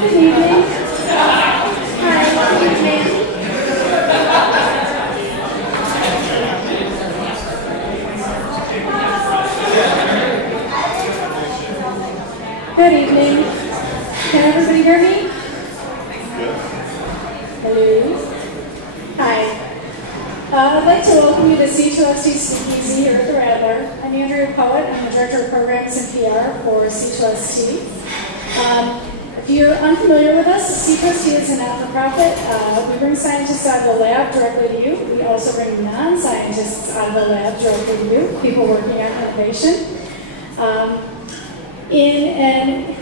Good evening. Hi, good evening. Good evening. Can everybody hear me? Hello. Hi. I'd like to welcome you to C2ST Suitcase here at the Rattler. I'm Andrea Poet. I'm the Director of Programs and PR for C2ST. If you're unfamiliar with us, C2ST is a not-for-profit. We bring scientists out of the lab directly to you. We also bring non-scientists out of the lab directly to you, people working on innovation. In an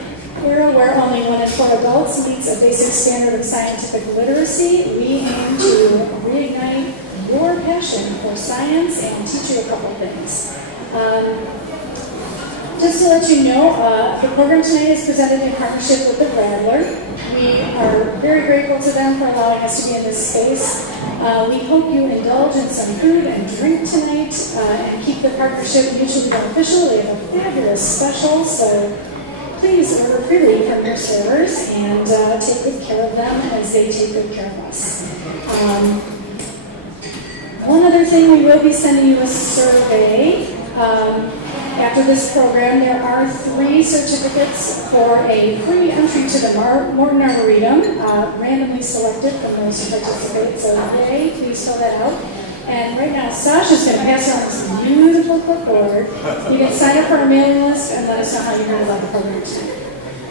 era where only 1 in 4 adults meets a basic standard of scientific literacy, we aim to reignite your passion for science and teach you a couple things. Just to let you know, the program tonight is presented in partnership with the Rattler. We are very grateful to them for allowing us to be in this space. We hope you indulge in some food and drink tonight and keep the partnership mutually beneficial. They have a fabulous special, so please order freely from your servers and take good care of them as they take good care of us. One other thing, we will be sending you a survey. After this program, there are 3 certificates for a free entry to the Morton Arboretum, randomly selected from those who participate. So yay, please fill that out. And right now, Sasha's going to pass around this beautiful clipboard. You can sign up for our mailing list and let us know how you heard about the program tonight.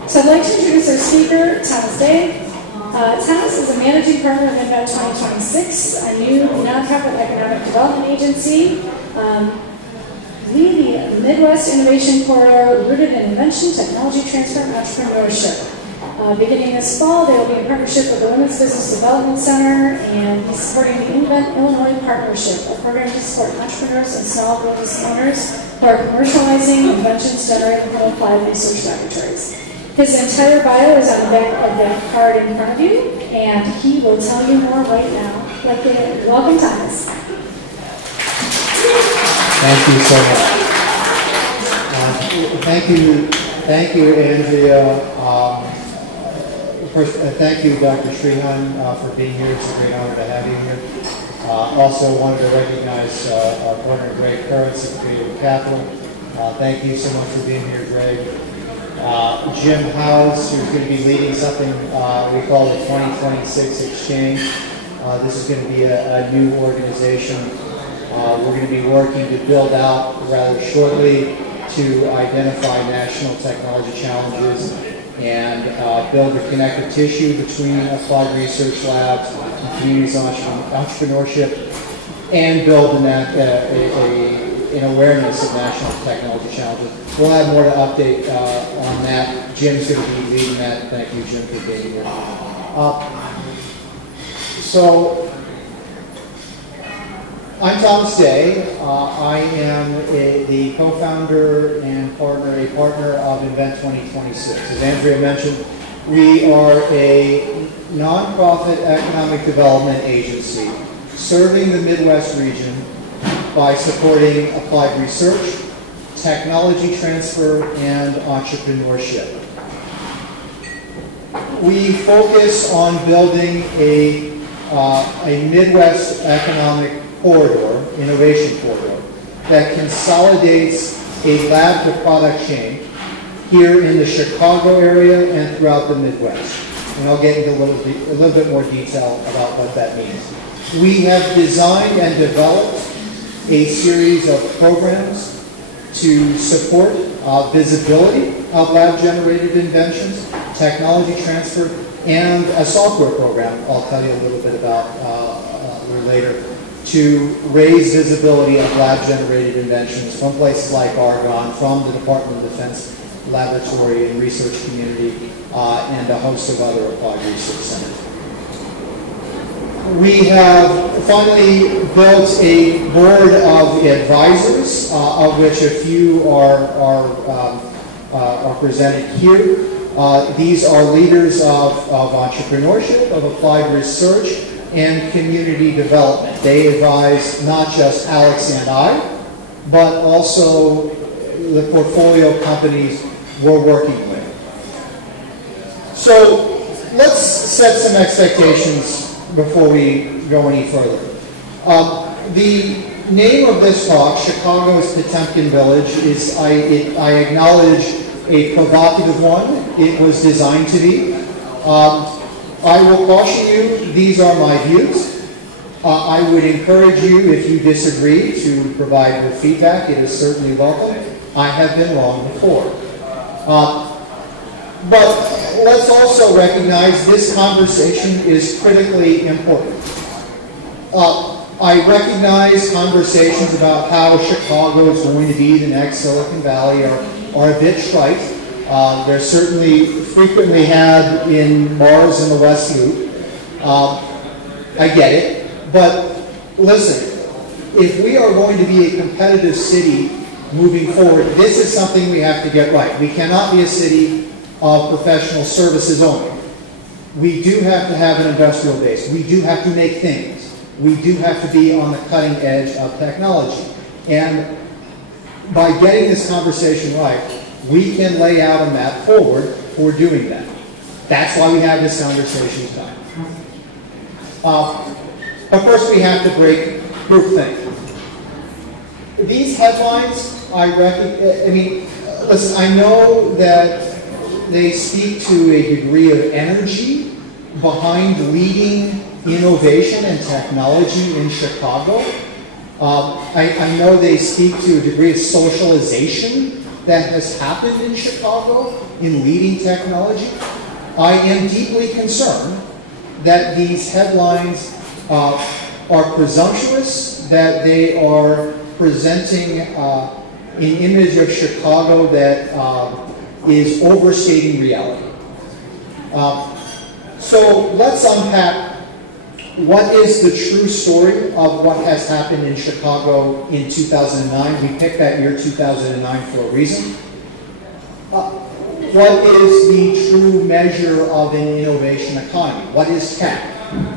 So I'd like to introduce our speaker, Thomas Day. Thomas is a managing partner of Invent 2026, a new nonprofit economic development agency. We, the Midwest Innovation Corridor, rooted in invention, technology transfer, and entrepreneurship. Beginning this fall, they will be in partnership with the Women's Business Development Center and be supporting the Invent Illinois Partnership, a program to support entrepreneurs and small business owners who are commercializing inventions generated from applied research laboratories. His entire bio is on the back of that card in front of you, and he will tell you more right now. Welcome, Thomas. Thank you so much. Thank you, Andrea. First, thank you, Dr. Srihan, for being here. It's a great honor to have you here. Also wanted to recognize our partner, Greg Kurtz at Creative Capital. Thank you so much for being here, Greg. Jim House, who's going to be leading something we call the 2026 Exchange. This is going to be a new organization. We're going to be working to build out rather shortly to identify national technology challenges and build a connective tissue between applied research labs and communities entrepreneurship, and build an awareness of national technology challenges. We'll have more to update on that. Jim's going to be leading that. Thank you, Jim, for being here. So, I'm Thomas Day. I am the co-founder and a partner of Invent 2026. As Andrea mentioned, we are a nonprofit economic development agency serving the Midwest region by supporting applied research, technology transfer, and entrepreneurship. We focus on building a Midwest economic corridor, innovation corridor, that consolidates a lab-to-product chain here in the Chicago area and throughout the Midwest. And I'll get into a little bit more detail about what that means. We have designed and developed a series of programs to support visibility of lab-generated inventions, technology transfer, and a software program I'll tell you a little bit about a little later, to raise visibility of lab-generated inventions from places like Argonne, from the Department of Defense laboratory and research community, and a host of other applied research centers. We have finally built a board of advisors, of which a few are presented here. These are leaders of entrepreneurship, of applied research, and community development. They advise not just Alex and I, but also the portfolio companies we're working with. So let's set some expectations before we go any further. The name of this talk, Chicago's Potemkin Village, is, I acknowledge, a provocative one. It was designed to be. I will caution you, these are my views. I would encourage you, if you disagree, to provide your feedback. It is certainly welcome. I have been wrong before. But let's also recognize this conversation is critically important. I recognize conversations about how Chicago is going to be the next Silicon Valley are a bit trite. They're certainly frequently had in bars in the West Loop. I get it. But listen, if we are going to be a competitive city moving forward, this is something we have to get right. We cannot be a city of professional services only. We do have to have an industrial base. We do have to make things. We do have to be on the cutting edge of technology. And by getting this conversation right, we can lay out a map forward for doing that. That's why we have this conversation tonight. But first we have to break groupthink. These headlines, listen, I know that they speak to a degree of energy behind leading innovation and technology in Chicago. I know they speak to a degree of socialization that has happened in Chicago in leading technology. I am deeply concerned that these headlines are presumptuous, that they are presenting an image of Chicago that is overstating reality. So let's unpack what is the true story of what has happened in Chicago in 2009. We picked that year 2009 for a reason. What is the true measure of an innovation economy? What is tech?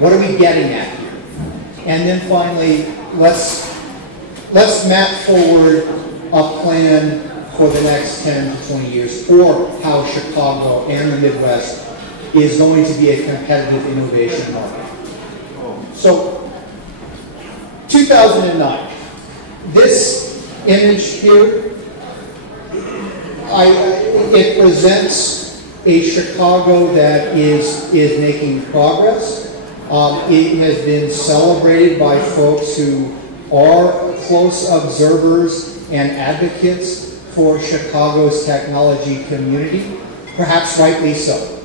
What are we getting at here? And then finally, let's map forward a plan for the next 10 to 20 years for how Chicago and the Midwest is going to be a competitive innovation market. So, 2009. This image here, it presents a Chicago that is making progress. It has been celebrated by folks who are close observers and advocates for Chicago's technology community, perhaps rightly so.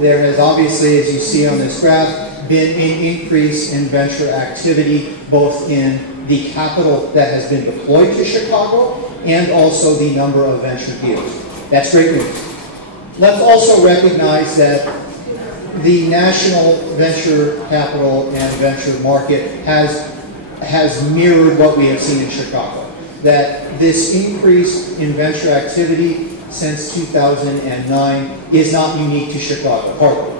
There has obviously, as you see on this graph, been an increase in venture activity, both in the capital that has been deployed to Chicago and also the number of venture deals. That's great news. Let's also recognize that the national venture capital and venture market has mirrored what we have seen in Chicago. That this increase in venture activity since 2009 is not unique to Chicago, hardly.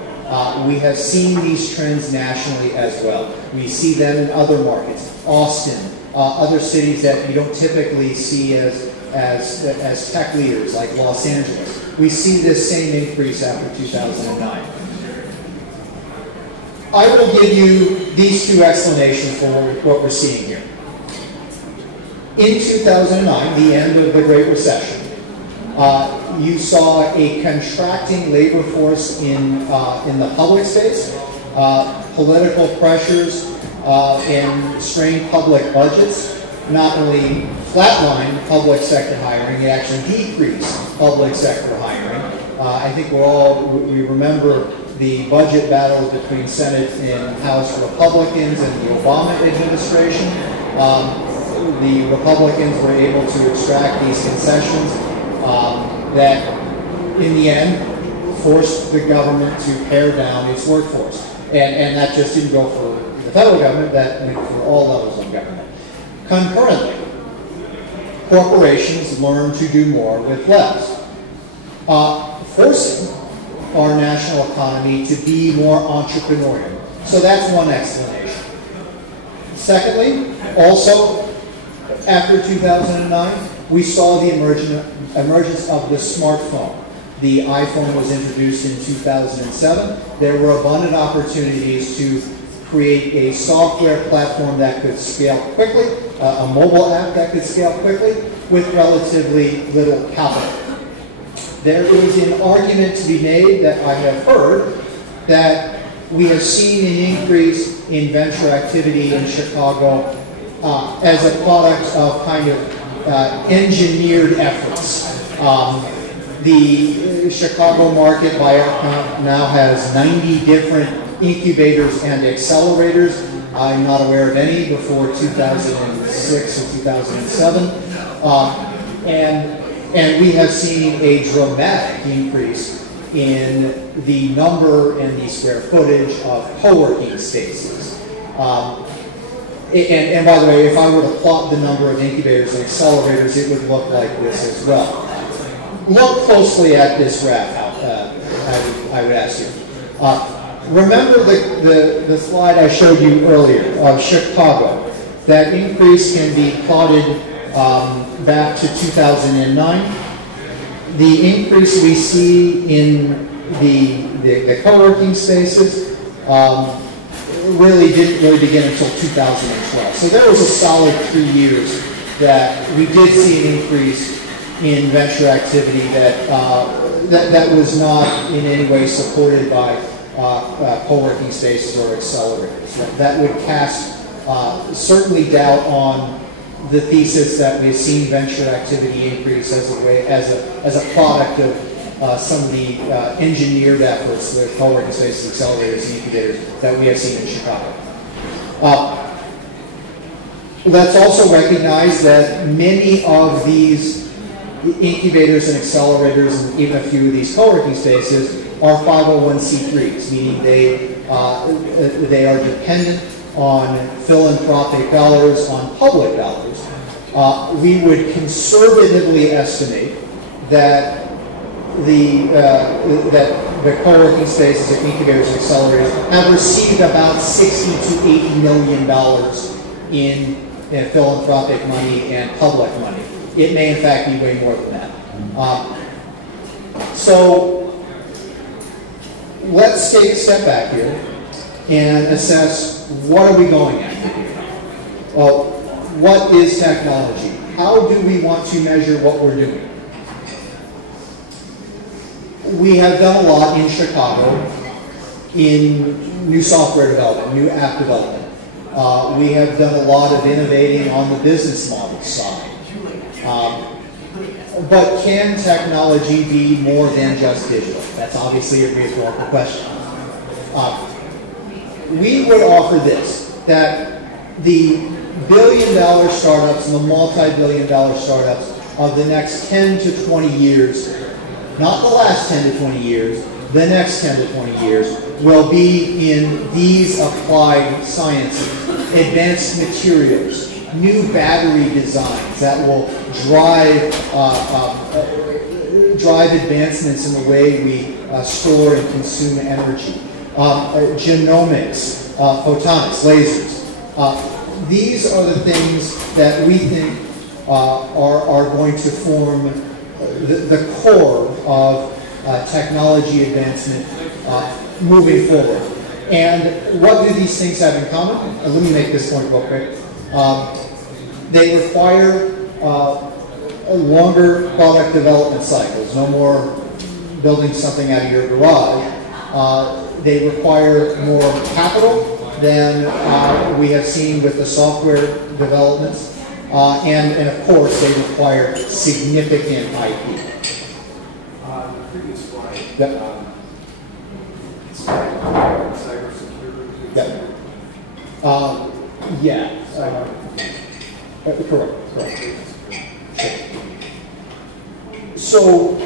We have seen these trends nationally as well. We see them in other markets, Austin, other cities that you don't typically see as tech leaders, like Los Angeles. We see this same increase after 2009. I will give you these two explanations for what we're seeing here. In 2009, the end of the Great Recession, you saw a contracting labor force in the public space, political pressures, and strained public budgets not only flatlined public sector hiring, it actually decreased public sector hiring. I think we remember the budget battles between Senate and House Republicans and the Obama administration. The Republicans were able to extract these concessions that, in the end, forced the government to pare down its workforce. And that just didn't go for the federal government, that went for all levels of government. Concurrently, corporations learned to do more with less, forcing our national economy to be more entrepreneurial. So that's one explanation. Secondly, also, after 2009, we saw the emergence of the smartphone. the iPhone was introduced in 2007, there were abundant opportunities to create a software platform that could scale quickly, a mobile app that could scale quickly with relatively little capital. There is an argument to be made that I have heard that we have seen an increase in venture activity in Chicago as a product of kind of engineered efforts. The Chicago market by our count now has 90 different incubators and accelerators. I'm not aware of any before 2006 or 2007. And we have seen a dramatic increase in the number and the square footage of coworking spaces. And by the way, if I were to plot the number of incubators and accelerators, it would look like this as well. Look closely at this graph, I would ask you. Remember the slide I showed you earlier of Chicago. That increase can be plotted back to 2009. The increase we see in the co-working spaces really didn't begin until 2012. So there was a solid 3 years that we did see an increase in venture activity that was not in any way supported by co-working spaces or accelerators. That would cast certainly doubt on the thesis that we've seen venture activity increase as a product of some of the engineered efforts with co-working spaces, accelerators, and incubators that we have seen in Chicago. Let's also recognize that many of these incubators and accelerators, and even a few of these co-working spaces, are 501c3s, meaning they are dependent on philanthropic dollars, on public dollars. We would conservatively estimate that the co-working spaces, the incubators and accelerators, have received about $60 to $80 million in philanthropic money and public money. It may in fact be way more than that. So let's take a step back here and assess what are we going after here. Well, what is technology? How do we want to measure what we're doing? We have done a lot in Chicago in new software development, new app development. We have done a lot of innovating on the business model side. But can technology be more than just digital? That's obviously a rhetorical question. We would offer this, that the billion-dollar startups and the multi-billion-dollar startups of the next 10 to 20 years, not the last 10 to 20 years, the next 10 to 20 years, will be in these applied sciences, advanced materials, new battery designs that will drive advancements in the way we store and consume energy, genomics, photonics, lasers. These are the things that we think are going to form the core of technology advancement moving forward. And what do these things have in common? Let me make this point real quick. They require longer product development cycles, no more building something out of your garage. They require more capital than we have seen with the software developments. And of course, they require significant IP. The previous slide, yep. Cybersecurity. Yep. Yeah. Correct. Sure. So,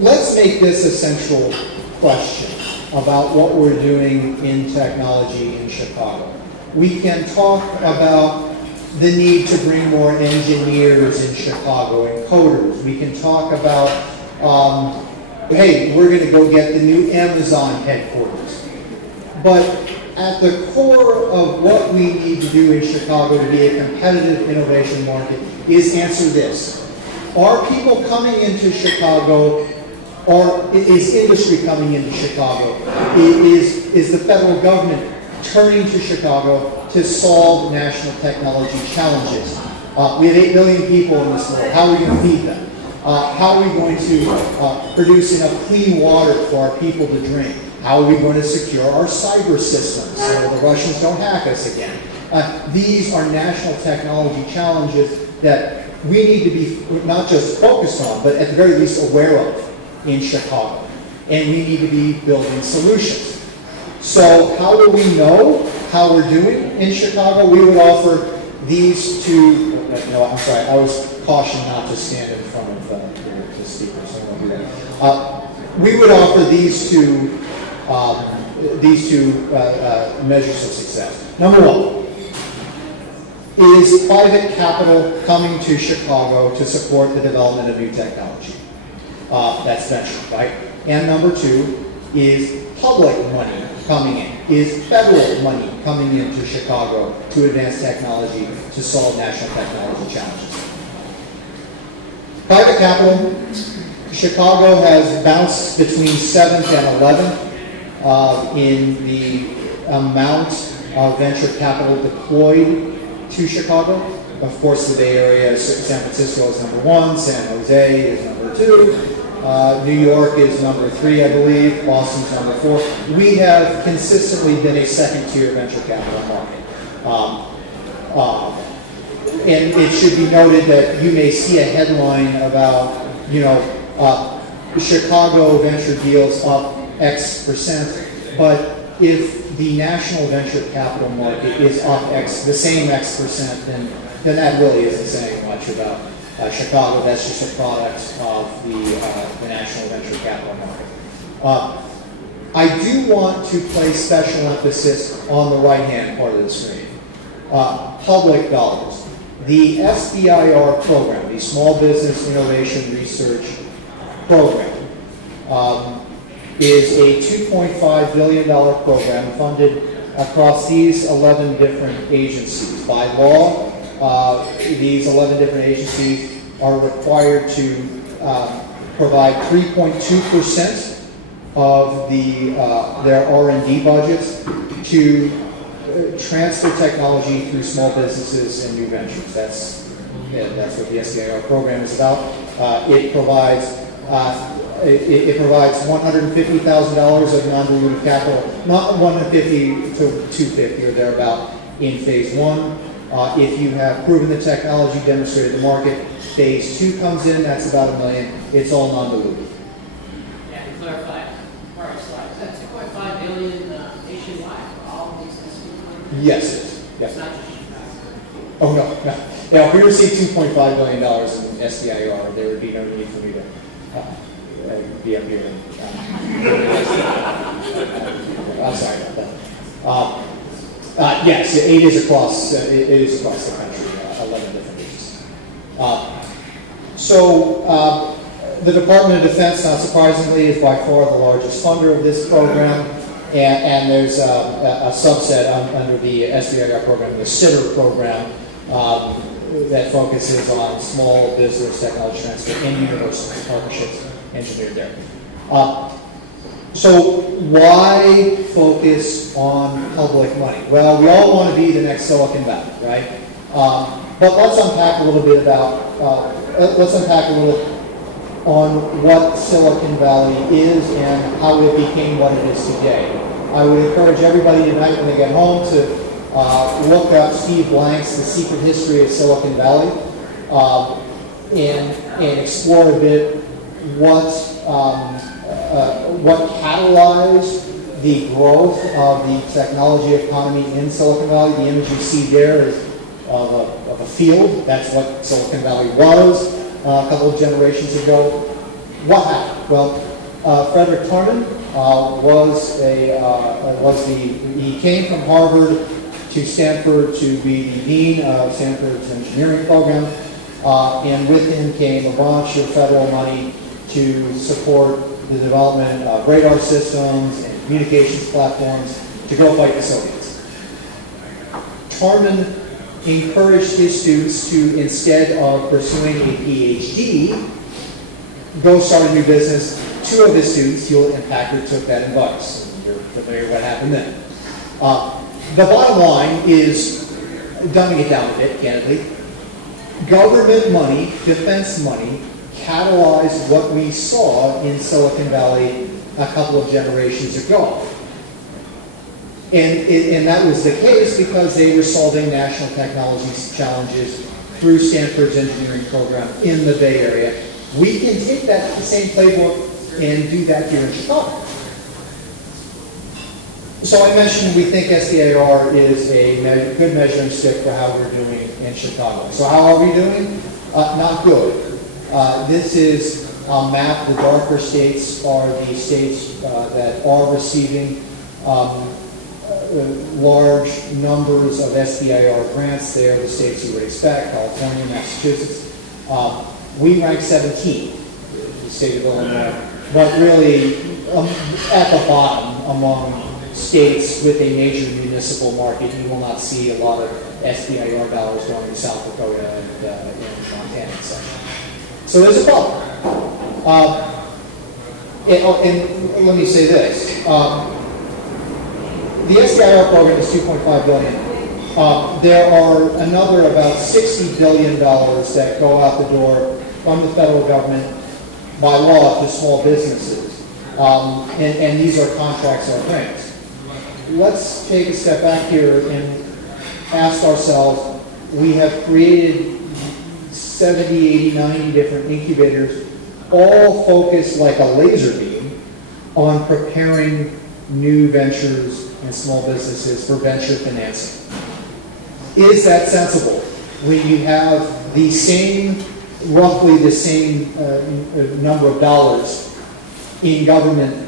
let's make this a central question about what we're doing in technology in Chicago. We can talk about the need to bring more engineers in Chicago and coders. We can talk about, hey, we're going to go get the new Amazon headquarters. But at the core of what we need to do in Chicago to be a competitive innovation market is answer this. Are people coming into Chicago, or is industry coming into Chicago? Is the federal government turning to Chicago to solve national technology challenges? We have 8 million people in this world. How are we going to feed them? How are we going to produce enough clean water for our people to drink? How are we going to secure our cyber systems so the Russians don't hack us again? These are national technology challenges that we need to be not just focused on, but at the very least aware of in Chicago. And we need to be building solutions. So how will we know how we're doing in Chicago? We would offer these two, no, I'm sorry, I was cautioned not to stand in front of the speaker, so I won't do that. We would offer these two measures of success. Number one, is private capital coming to Chicago to support the development of new technology? That's venture, right? And number two, is public money coming in? Is federal money coming into Chicago to advance technology to solve national technology challenges? Private capital, Chicago has bounced between 7th and 11th in the amount of venture capital deployed to Chicago. Of course, the Bay Area, San Francisco is number 1, San Jose is number 2, New York is number 3, I believe, Boston's number 4. We have consistently been a second-tier venture capital market. And it should be noted that you may see a headline about, Chicago venture deals up X%, but if the national venture capital market is up the same X%, then that really isn't saying much about Chicago. That's just a product of the national venture capital market. I do want to place special emphasis on the right-hand part of the screen. Public dollars. The SBIR program, the Small Business Innovation Research Program, is a $2.5 billion program funded across these 11 different agencies. By law, these 11 different agencies are required to provide 3.2% of their R&D budgets to transfer technology through small businesses and new ventures. That's what the SBIR program is about. It provides $150,000 of non-dilutive capital, not 150 to 250 or thereabout in phase 1. If you have proven the technology, demonstrated the market, phase 2 comes in, that's about $1 million. It's all non-dilutive. Yeah, to clarify, prior slide, is that $2.5 billion nationwide for all of these SBIR? Yes, it is. Yeah. It's not just Chicago. Oh, no. Yeah, if we received $2.5 billion in SBIR, there would be no need for me to be up here. I'm sorry about that. Yes, it is across the country, 11 different agencies. The Department of Defense, not surprisingly, is by far the largest funder of this program, and there's a subset under the SBIR program, the SITR program, that focuses on small business technology transfer and university partnerships engineered there. So why focus on public money? Well, we all want to be the next Silicon Valley, right? But let's unpack a little bit on what Silicon Valley is and how it became what it is today. I would encourage everybody tonight when they get home to look up Steve Blank's The Secret History of Silicon Valley and explore a bit what catalyzed the growth of the technology economy in Silicon Valley. The image you see there is of a field. That's what Silicon Valley was a couple of generations ago. What happened? Well, Frederick Tarnan he came from Harvard to Stanford to be the dean of Stanford's engineering program, and with him came a bunch of federal money to support the development of radar systems and communications platforms to go fight the Soviets. Harmon encouraged his students to, instead of pursuing a PhD, go start a new business. 2 of his students, Hewlett and Packard, took that advice. You're familiar with what happened then. The bottom line is, dumbing it down a bit, candidly, government money, defense money, catalyzed what we saw in Silicon Valley a couple of generations ago. And that was the case because they were solving national technology challenges through Stanford's engineering program in the Bay Area. We can take that same playbook and do that here in Chicago. So I mentioned we think SDIR is a good measuring stick for how we're doing in Chicago. So how are we doing? Not good. This is a map. The darker states are the states that are receiving large numbers of SDIR grants. They are the states you would expect: California, Massachusetts. We rank 17, the state of Illinois, but really at the bottom among states with a major municipal market. You will not see a lot of SDIR dollars going to South Dakota and Montana and such. So there's a problem. And let me say this. The SDIR program is $2.5 billion. There are another about $60 billion that go out the door from the federal government by law to small businesses. And these are contracts or grants. Let's take a step back here and ask ourselves, we have created 70, 80, 90 different incubators, all focused like a laser beam on preparing new ventures and small businesses for venture financing. Is that sensible when you have the same, roughly the same number of dollars in government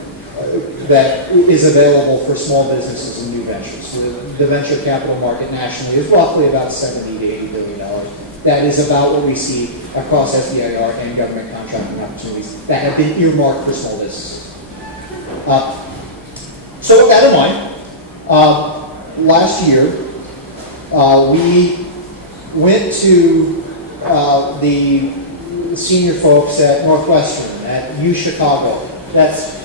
that is available for small businesses and new ventures? So the venture capital market nationally is roughly about $70 to $80 billion. That is about what we see across SDIR and government contracting opportunities that have been earmarked for small businesses. So with that in mind, last year we went to the senior folks at Northwestern, at UChicago. That's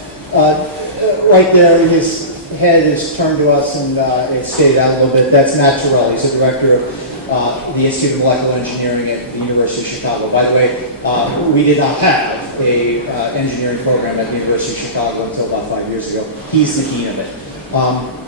right there. His head is turned to us and it's stayed out a little bit. That's Matt Terrell. He's the director of the Institute of Molecular Engineering at the University of Chicago. By the way, we did not have a engineering program at the University of Chicago until about 5 years ago. He's the dean of it.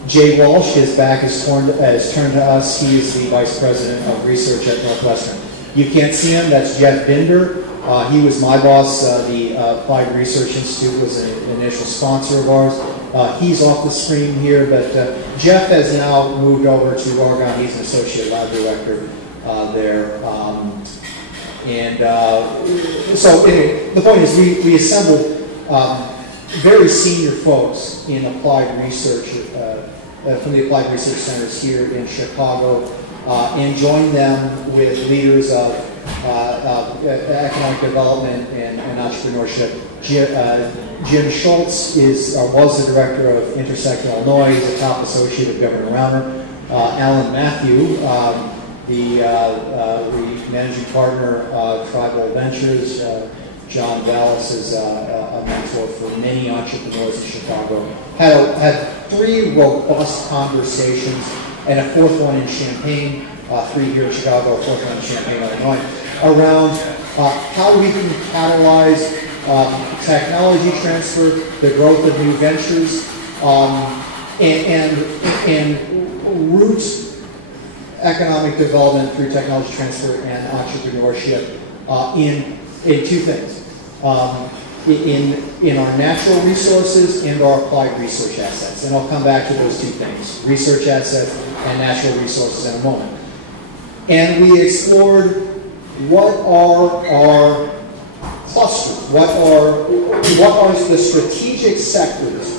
Jay Walsh, his back is turned to us. He is the vice president of research at Northwestern. You can't see him. That's Jeff Binder. He was my boss. The Applied Research Institute was an initial sponsor of ours. He's off the screen here, but Jeff has now moved over to Oregon. He's an associate lab director there. So anyway, the point is we assembled very senior folks in applied research from the Applied Research Centers here in Chicago and joined them with leaders of economic development and entrepreneurship. Jim Schultz was the director of Intersect Illinois. He's a top associate of Governor Rauner. Alan Matthew, the managing partner of Tribal Ventures. John Dallas is a mentor for many entrepreneurs in Chicago. Had 3 robust conversations and a 4th one in Champaign, 3 here in Chicago, a 4th one in Champaign, Illinois, around how we can catalyze technology transfer, the growth of new ventures, and root economic development through technology transfer and entrepreneurship in 2 things. In our natural resources and our applied research assets. And I'll come back to those 2 things, research assets and natural resources in a moment. And we explored what are our clusters, what are the strategic sectors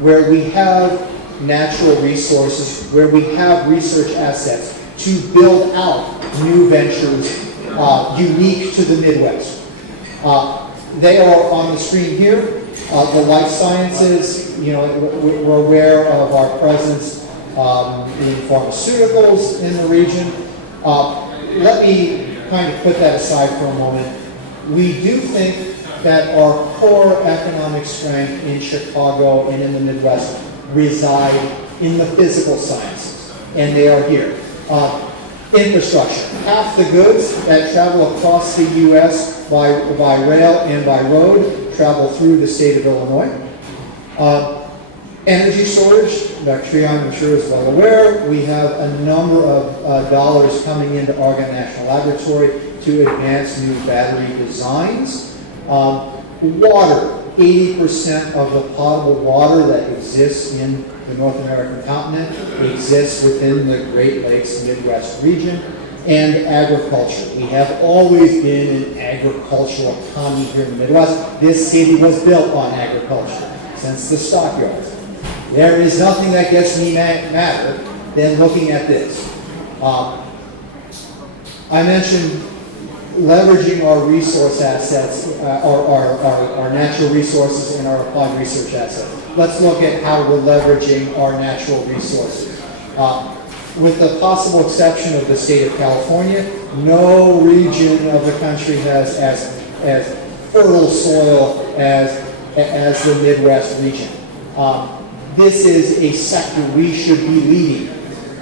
where we have natural resources, where we have research assets to build out new ventures unique to the Midwest. They are on the screen here. The life sciences, we're aware of our presence in pharmaceuticals in the region. Let me kind of put that aside for a moment. We do think that our core economic strength in Chicago and in the Midwest reside in the physical sciences, and they are here. Infrastructure. Half the goods that travel across the U.S. by rail and by road travel through the state of Illinois. Energy storage, Dr. Treon, I'm sure, is well aware. We have a number of dollars coming into Argonne National Laboratory to advance new battery designs. Water. 80% of the potable water that exists in the North American continent exists within the Great Lakes Midwest region. And agriculture. We have always been an agricultural economy here in the Midwest. This city was built on agriculture since the stockyards. There is nothing that gets me madder than looking at this. I mentioned leveraging our resource assets, our natural resources and our applied research assets. Let's look at how we're leveraging our natural resources. With the possible exception of the state of California, no region of the country has as fertile soil as the Midwest region. This is a sector we should be leading,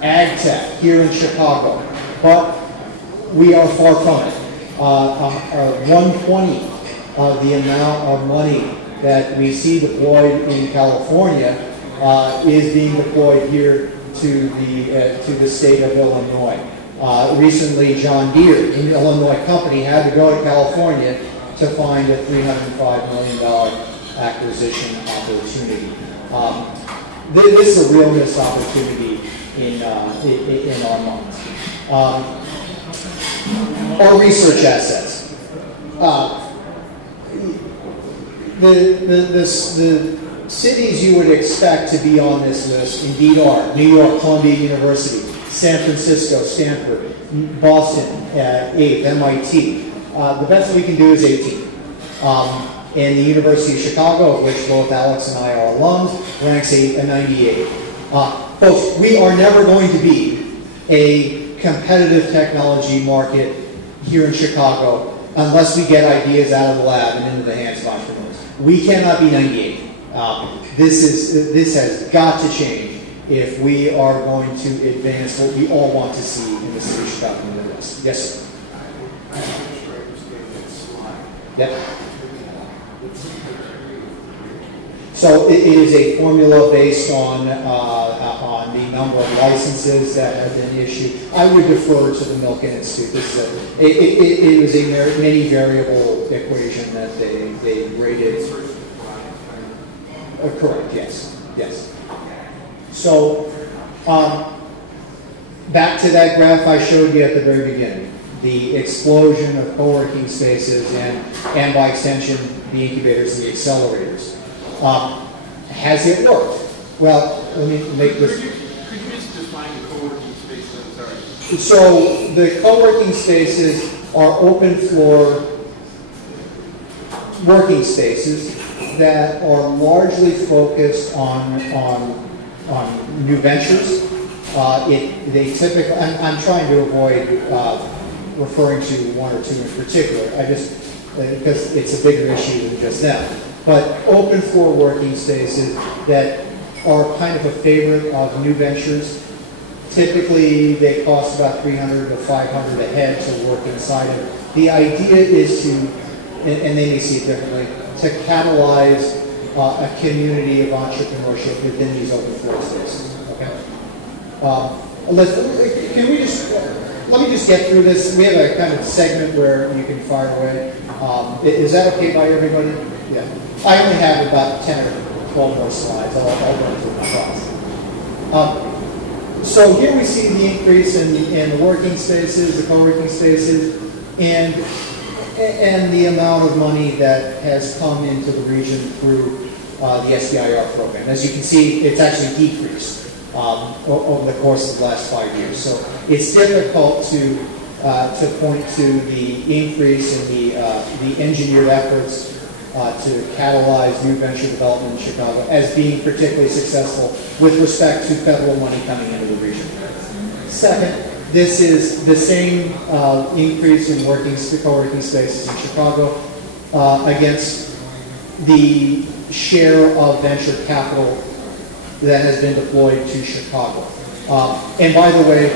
ag tech here in Chicago, but we are far from it. 1/20 of the amount of money that we see deployed in California is being deployed here to the state of Illinois. Recently, John Deere, an Illinois company, had to go to California to find a $305 million acquisition opportunity. This is a real missed opportunity in our minds. Our research assets. The cities you would expect to be on this list indeed are New York, Columbia University, San Francisco, Stanford, Boston, 8th, MIT. The best we can do is 18. And the University of Chicago, of which both Alex and I are alums, ranks a 98. Folks, we are never going to be a competitive technology market here in Chicago unless we get ideas out of the lab and into the hands of entrepreneurs. We cannot be 98. This has got to change if we are going to advance what we all want to see in the city of Chicago and the Midwest. Yes, sir. Yep. So it is a formula based on the number of licenses that have been issued. I would defer to the Milken Institute. It was a many variable equation that they rated. Correct. Yes. Yes. So back to that graph I showed you at the very beginning. The explosion of co-working spaces and by extension the incubators and the accelerators. Has it worked? Well, let me make this. Could you just define the co-working space? I'm sorry. So the co-working spaces are open floor working spaces that are largely focused on new ventures. They typically, I'm trying to avoid referring to one or two in particular. Because it's a bigger issue than just them. But open floor working spaces that are kind of a favorite of new ventures. Typically, they cost about $300 to $500 a head to work inside of. The idea is to, and they may see it differently, to catalyze a community of entrepreneurship within these open floor spaces. Okay. Let me just get through this. We have a kind of segment where you can fire away. Is that okay by everybody? Yeah. I only have about 10 or 12 more slides. I'll run through my thoughts. So here we see the increase in the working spaces, the co-working spaces, and the amount of money that has come into the region through the SBIR program. As you can see, it's actually decreased over the course of the last 5 years. So it's difficult to point to the increase in the engineered efforts to catalyze new venture development in Chicago as being particularly successful with respect to federal money coming into the region. Second, this is the same increase in co-working spaces in Chicago against the share of venture capital that has been deployed to Chicago. And by the way,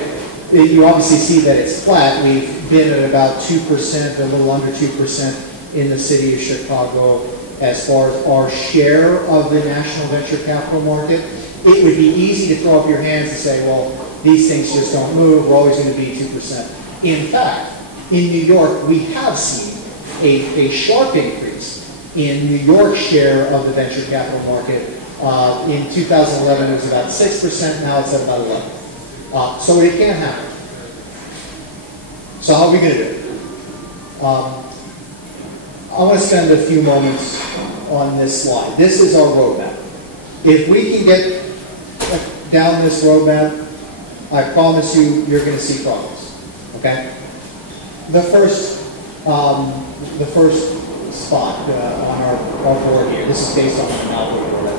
you obviously see that it's flat. We've been at about 2%, a little under 2% in the city of Chicago as far as our share of the national venture capital market. It would be easy to throw up your hands and say, well, these things just don't move. We're always going to be 2%. In fact, in New York, we have seen a sharp increase in New York's share of the venture capital market. In 2011, it was about 6%. Now it's at about 11%. So it can happen. So how are we going to do it? I want to spend a few moments on this slide. This is our roadmap. If we can get down this roadmap, I promise you, you're going to see progress. Okay? The first spot on our board here. This is based on an algorithm that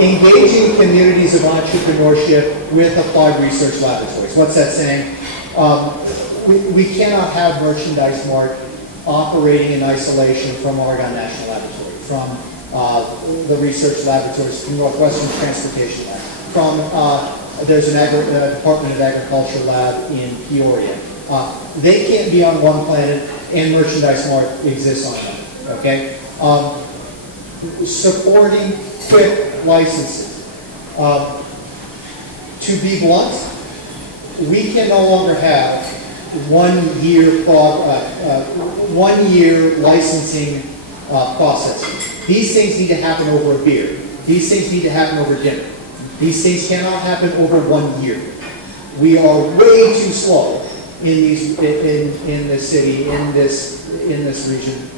engaging communities of entrepreneurship with applied research laboratories. What's that saying? We cannot have Merchandise Mart operating in isolation from Oregon National Laboratory, from the research laboratories, from Northwestern Transportation Lab, from there's an Department of Agriculture lab in Peoria. They can't be on one planet, and Merchandise Mart exists on another. Okay, supporting quick licenses. To be blunt, we can no longer have 1 year licensing processes. These things need to happen over a beer. These things need to happen over dinner. These things cannot happen over 1 year. We are way too slow in this city, in this region,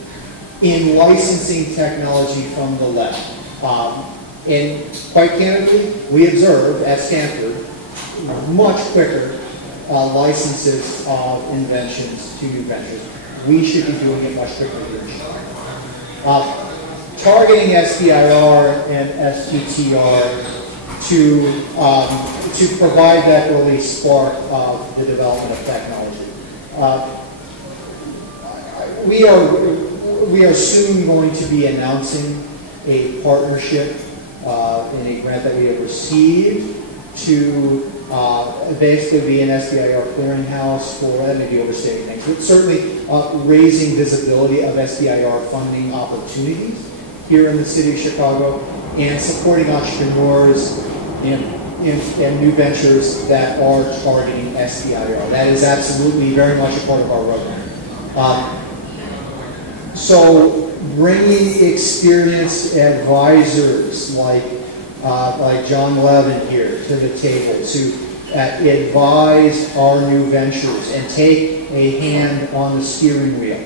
in licensing technology from the left. And quite candidly, we observed at Stanford much quicker licenses of inventions to new ventures. We should be doing it much quicker here in Chicago. Targeting SBIR and STTR to provide that early spark of the development of technology. We are soon going to be announcing a partnership in a grant that we have received to basically be an SBIR clearinghouse for, that may be overstating things, but certainly raising visibility of SBIR funding opportunities here in the city of Chicago and supporting entrepreneurs and new ventures that are targeting SBIR. That is absolutely very much a part of our roadmap. So bringing experienced advisors like John Levin here to the table to advise our new ventures and take a hand on the steering wheel.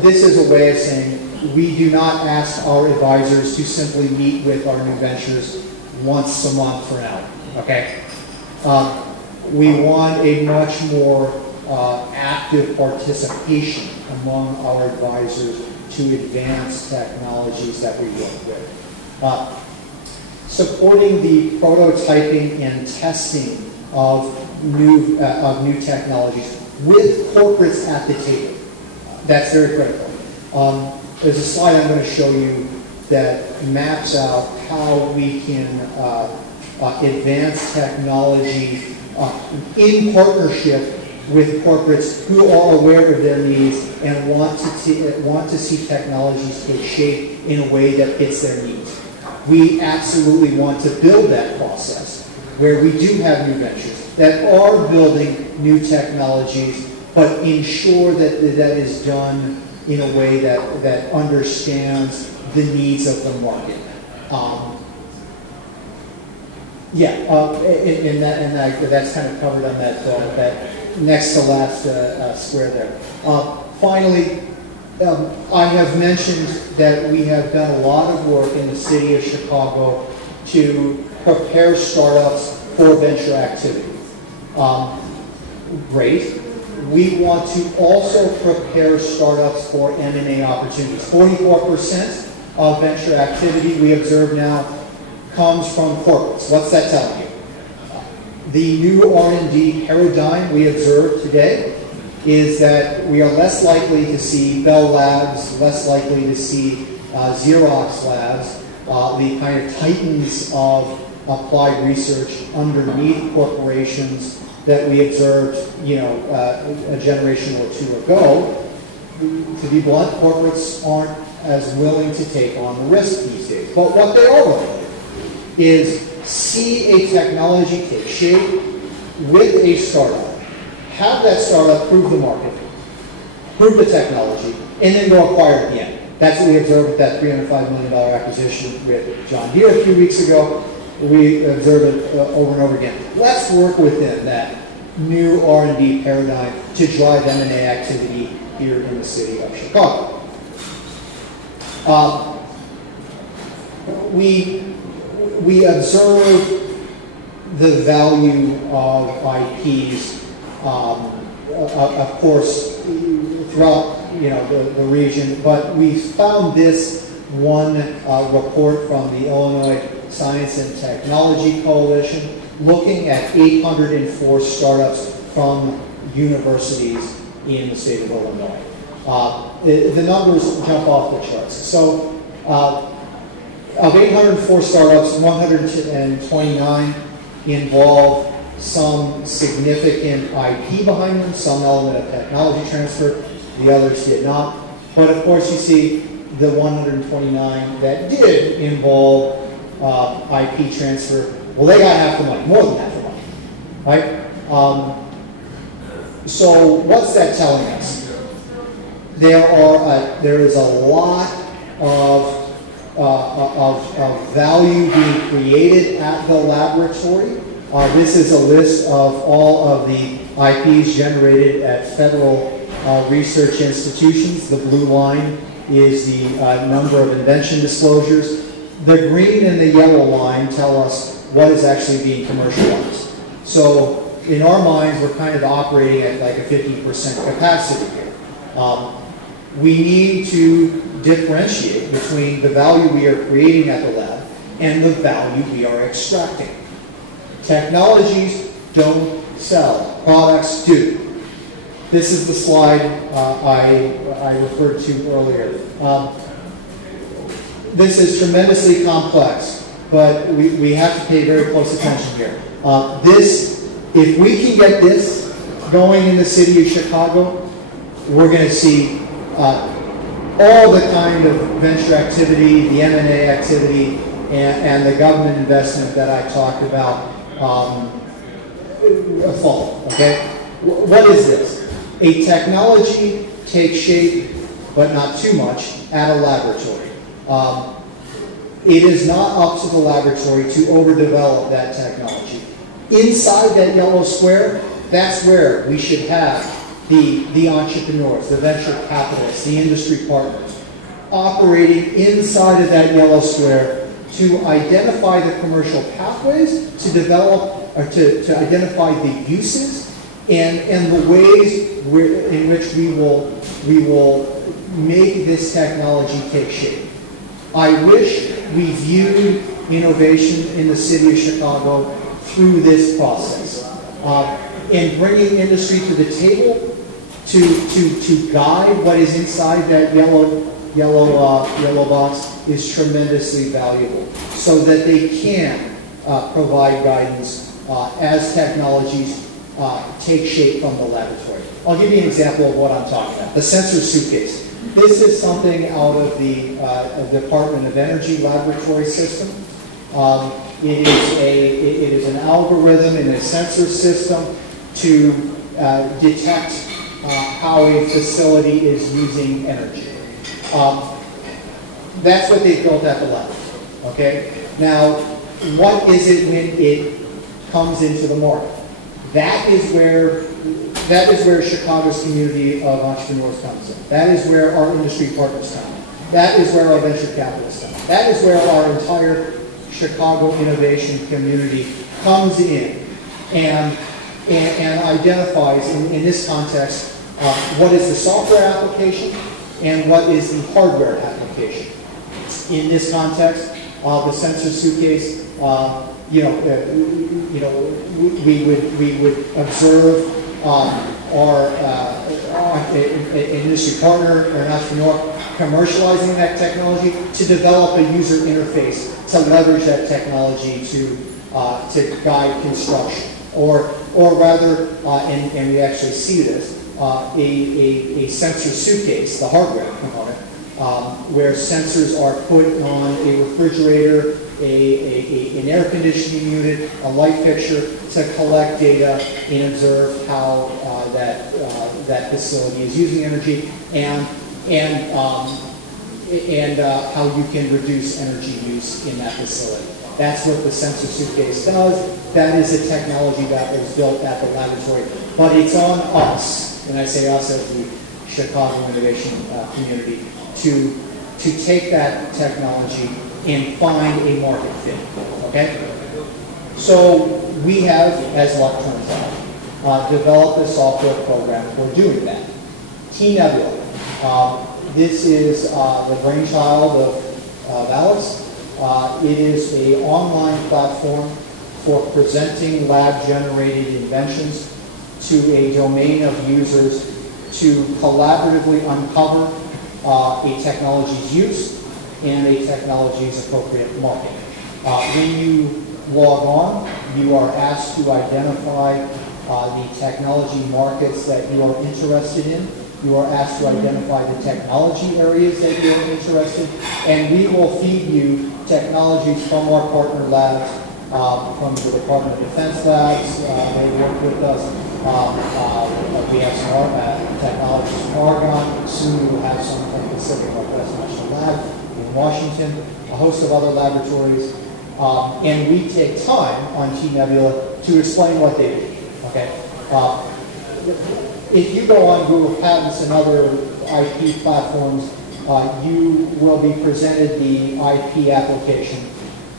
This is a way of saying we do not ask our advisors to simply meet with our new ventures once a month for now. Okay? We want a much more active participation among our advisors to advance technologies that we work with. Supporting the prototyping and testing of new technologies with corporates at the table. That's very critical. There's a slide I'm going to show you that maps out how we can advance technology in partnership with corporates who are aware of their needs and want to see technologies take shape in a way that fits their needs. We absolutely want to build that process where we do have new ventures that are building new technologies, but ensure that that is done in a way that understands the needs of the market. That's kind of covered on that next to last square there. Finally, I have mentioned that we have done a lot of work in the city of Chicago to prepare startups for venture activity. Great. we want to also prepare startups for M&A opportunities. 44% of venture activity we observe now comes from corporates. What's that telling you? The new R&D paradigm we observe today is that we are less likely to see Bell Labs, less likely to see Xerox Labs, the kind of titans of applied research underneath corporations that we observed, a generation or two ago. To be blunt, corporates aren't as willing to take on the risk these days. But what they are willing to do is see a technology take shape with a startup, have that startup prove the market, prove the technology, and then go acquire it at the end. That's what we observed with that $305 million acquisition with John Deere a few weeks ago. We observe it over and over again. Let's work within that new R&D paradigm to drive M&A activity here in the city of Chicago. We observe the value of IPs, of course, throughout the region, but we found this one report from the Illinois Science and Technology Coalition looking at 804 startups from universities in the state of Illinois. The numbers jump off the charts. So of 804 startups, 129 involve some significant IP behind them, some element of technology transfer. The others did not. But of course, you see the 129 that did involve IP transfer. Well, they got half the money, more than half the money, right? So what's that telling us? There is a lot of value being created at the laboratory. This is a list of all of the IPs generated at federal research institutions. The blue line is the number of invention disclosures. The green and the yellow line tell us what is actually being commercialized. So in our minds, we're kind of operating at like a 50% capacity here. We need to differentiate between the value we are creating at the lab and the value we are extracting. Technologies don't sell, products do. This is the slide I referred to earlier. This is tremendously complex, but we have to pay very close attention here. If we can get this going in the city of Chicago, we're going to see all the kind of venture activity, the M&A activity, and the government investment that I talked about fall. Okay? What is this? A technology takes shape, but not too much, at a laboratory. It is not up to the laboratory to overdevelop that technology. Inside that yellow square, that's where we should have the entrepreneurs, the venture capitalists, the industry partners, operating inside of that yellow square to identify the commercial pathways, to develop, or to identify the uses and the ways in which we will make this technology take shape. I wish we viewed innovation in the city of Chicago through this process. And bringing industry to the table to guide what is inside that yellow box is tremendously valuable, so that they can provide guidance as technologies take shape from the laboratory. I'll give you an example of what I'm talking about. The sensor suitcase. This is something out of the Department of Energy laboratory system. It is an algorithm in a sensor system to detect how a facility is using energy. That's what they built at the lab. Okay. Now, what is it when it comes into the market? That is where Chicago's community of entrepreneurs comes in. That is where our industry partners come in. That is where our venture capitalists come in. That is where our entire Chicago innovation community comes in. And and identifies, in this context, what is the software application and what is the hardware application. In this context, the sensor suitcase, we would observe our industry partner or an entrepreneur commercializing that technology to develop a user interface to leverage that technology to guide construction, or rather, and we actually see this, a sensor suitcase, the hardware component, where sensors are put on a refrigerator, an air conditioning unit, a light fixture to collect data and observe how that facility is using energy and how you can reduce energy use in that facility. That's what the sensor suitcase does. That is a technology that was built at the laboratory, but it's on us, and I say us as the Chicago innovation community, to take that technology and find a market fit, okay? So we have, as luck turns out, developed a software program for doing that. T-Nebula. This is the brainchild of Alice. It is an online platform for presenting lab-generated inventions to a domain of users to collaboratively uncover a technology's use and a technology's appropriate market. When you log on, you are asked to identify the technology markets that you are interested in. You are asked to identify the technology areas that you are interested in, and we will feed you technologies from our partner labs, from the Department of Defense labs. They work with us. We have some technologies from Oregon. Soon we will have some from Pacific Northwest National Lab in Washington, a host of other laboratories. And we take time on T-Nebula to explain what they do. Okay? If you go on Google Patents and other IP platforms, you will be presented the IP application.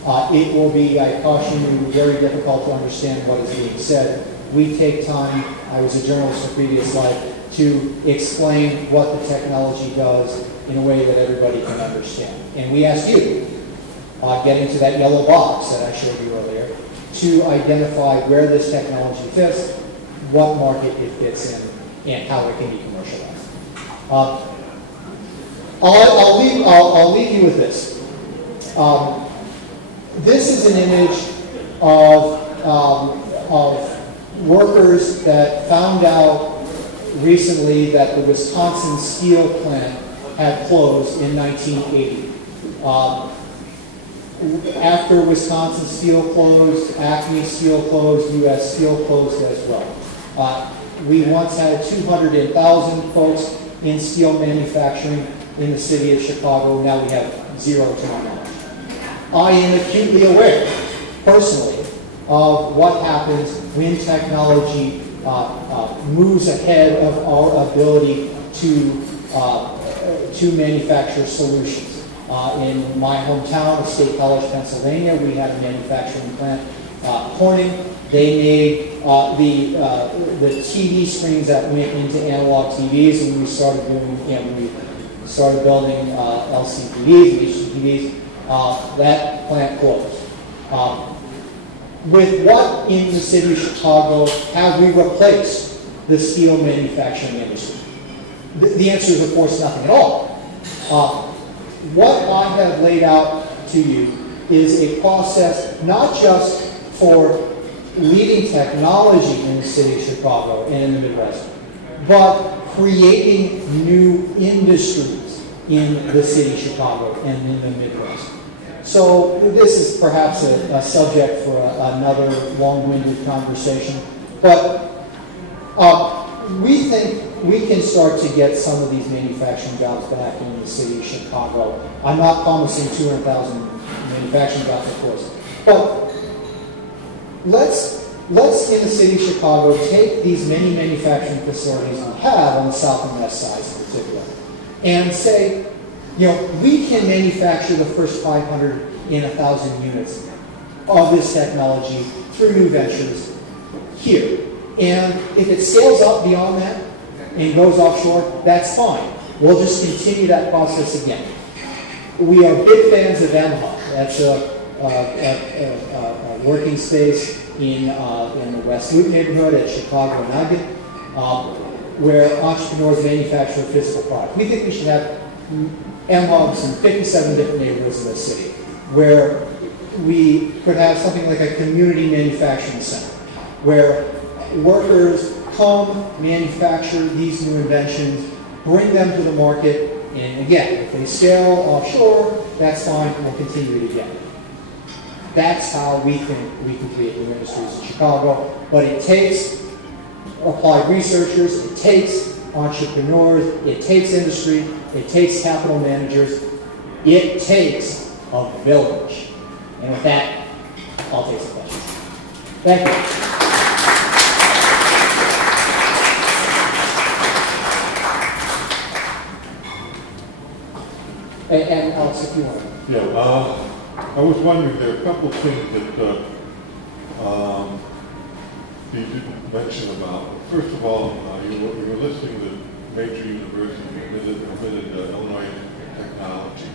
It will be, I caution you, very difficult to understand what is being said. We take time, I was a journalist in a previous life, to explain what the technology does in a way that everybody can understand. And we ask you, getting to that yellow box that I showed you earlier, to identify where this technology fits, what market it fits in, and how it can be commercialized. I'll leave you with this. This is an image of workers that found out recently that the Wisconsin steel plant had closed in 1980. After Wisconsin Steel closed, Acme Steel closed, U.S. Steel closed as well. We once had 200,000 folks in steel manufacturing in the city of Chicago. Now we have 0 to my knowledge. I am acutely aware, personally, of what happens when technology moves ahead of our ability to manufacture solutions. In my hometown of State College, Pennsylvania, we had a manufacturing plant, Corning. They made the TV screens that went into analog TVs, and we started doing, we started building LCTVs and HDTVs. That plant closed. With what in the city of Chicago have we replaced the steel manufacturing industry? The answer is, of course, nothing at all. What I have laid out to you is a process not just for leading technology in the city of Chicago and in the Midwest, but creating new industries in the city of Chicago and in the Midwest. So this is perhaps a subject for another long-winded conversation, but we think we can start to get some of these manufacturing jobs back in the city of Chicago. I'm not promising 200,000 manufacturing jobs, of course, but let's in the city of Chicago take these many manufacturing facilities we have on the south and west sides in particular, and say, we can manufacture the first 500 and 1,000 units of this technology through new ventures here And if it scales up beyond that and goes offshore, that's fine. We'll just continue that process again. We are big fans of MHUB. That's a working space in the West Loop neighborhood at Chicago and Nugget, where entrepreneurs manufacture physical products. We think we should have MHUBs in 57 different neighborhoods in the city, where we could have something like a community manufacturing center, where workers come, manufacture these new inventions, bring them to the market, and again, if they scale offshore, that's fine, we'll continue it again. That's how we think we can create new industries in Chicago, but it takes applied researchers, it takes entrepreneurs, it takes industry, it takes capital managers, it takes a village. And with that, I'll take some questions. Thank you. And Alex, if you want to. Yeah, I was wondering, there are a couple of things that you didn't mention about. First of all, you were listing the major universities admitted Illinois technology.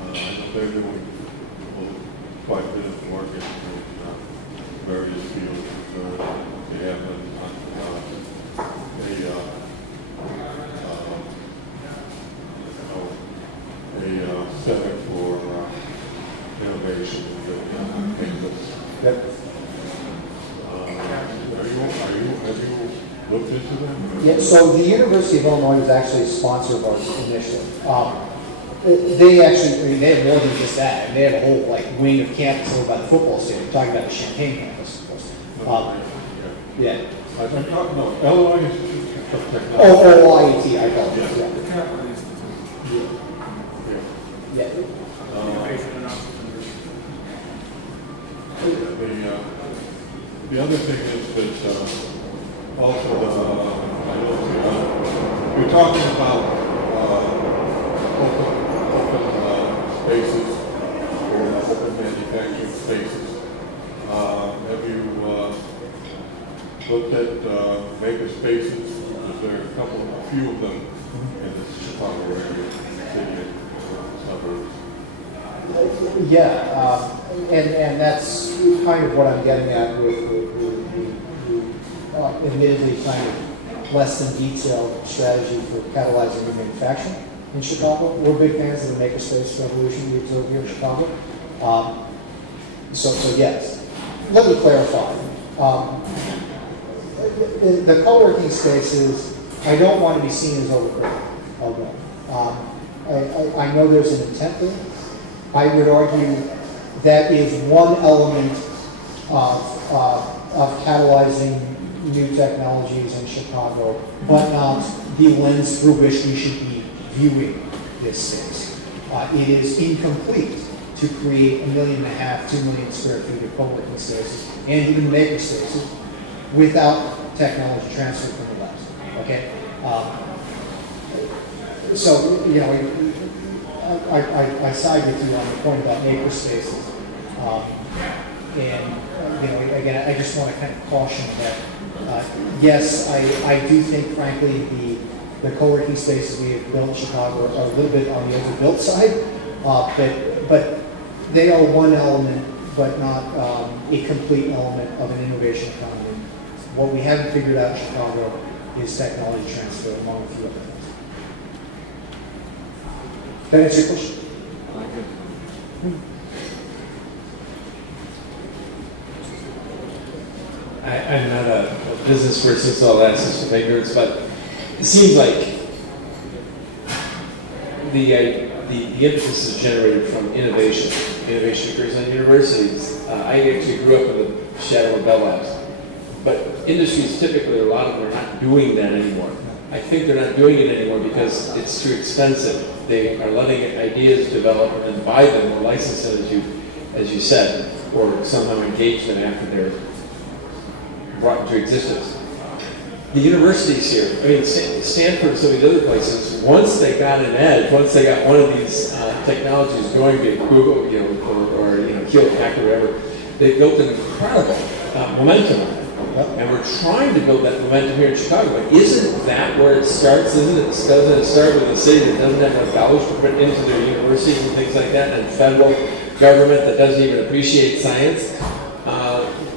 I know they're doing quite a bit of work in various fields. They have a center for innovation in campus. Yep. Have you looked into them? Yeah, so the University of Illinois was actually a sponsor of our initiative. They actually, I mean, they have more than just that. And they have a whole wing of campus over by the football stadium. We're talking about the Champaign campus, of course. Yeah. I'm talking about Illinois Institute of Technology. Oh, IET, I call it. Yeah. Yeah. The other thing is that also you're talking about open spaces or open manufacturing spaces. Have you looked at maker spaces? There are a few of them in the Chicago area, city and suburbs. Yeah, and that's kind of what I'm getting at with admittedly kind of less than detailed strategy for catalyzing new manufacturing in Chicago. We're big fans of the makerspace revolution we observe here in Chicago. So yes, let me clarify. The co-working spaces, I don't want to be seen as overcritical of them. I know there's an intent there. I would argue that is one element of catalyzing new technologies in Chicago, but not the lens through which we should be viewing this space. It is incomplete to create 1.5 million, 2 million square feet of co-working spaces and even maker spaces without technology transfer from the labs. Okay? So, you know, I side with you on the point about maker spaces. And, you know, again, I just want to kind of caution that, yes, I do think, frankly, the co-working spaces we have built in Chicago are a little bit on the overbuilt side, but they are one element, but not a complete element of an innovation economy. What we haven't figured out in Chicago is technology transfer, among a few other things. That answer your question? I'm not a business person, so I'll ask this from ignorance, but it seems like the impetus is generated from innovation. Innovation occurs on universities. I actually grew up in the shadow of Bell Labs. But industries typically, a lot of them are not doing that anymore. I think they're not doing it anymore because it's too expensive. They are letting ideas develop and then buy them or license them, as you said, or somehow engage them after they're brought into existence. The universities here, I mean, Stanford and some of these other places, once they got an edge, once they got one of these technologies going to Google, you know, or you know, Hewlett Packard or whatever, they built an incredible momentum on it. And we're trying to build that momentum here in Chicago. But isn't that where it starts? Doesn't it start with a city that doesn't have enough dollars to put into their universities and things like that, and federal government that doesn't even appreciate science?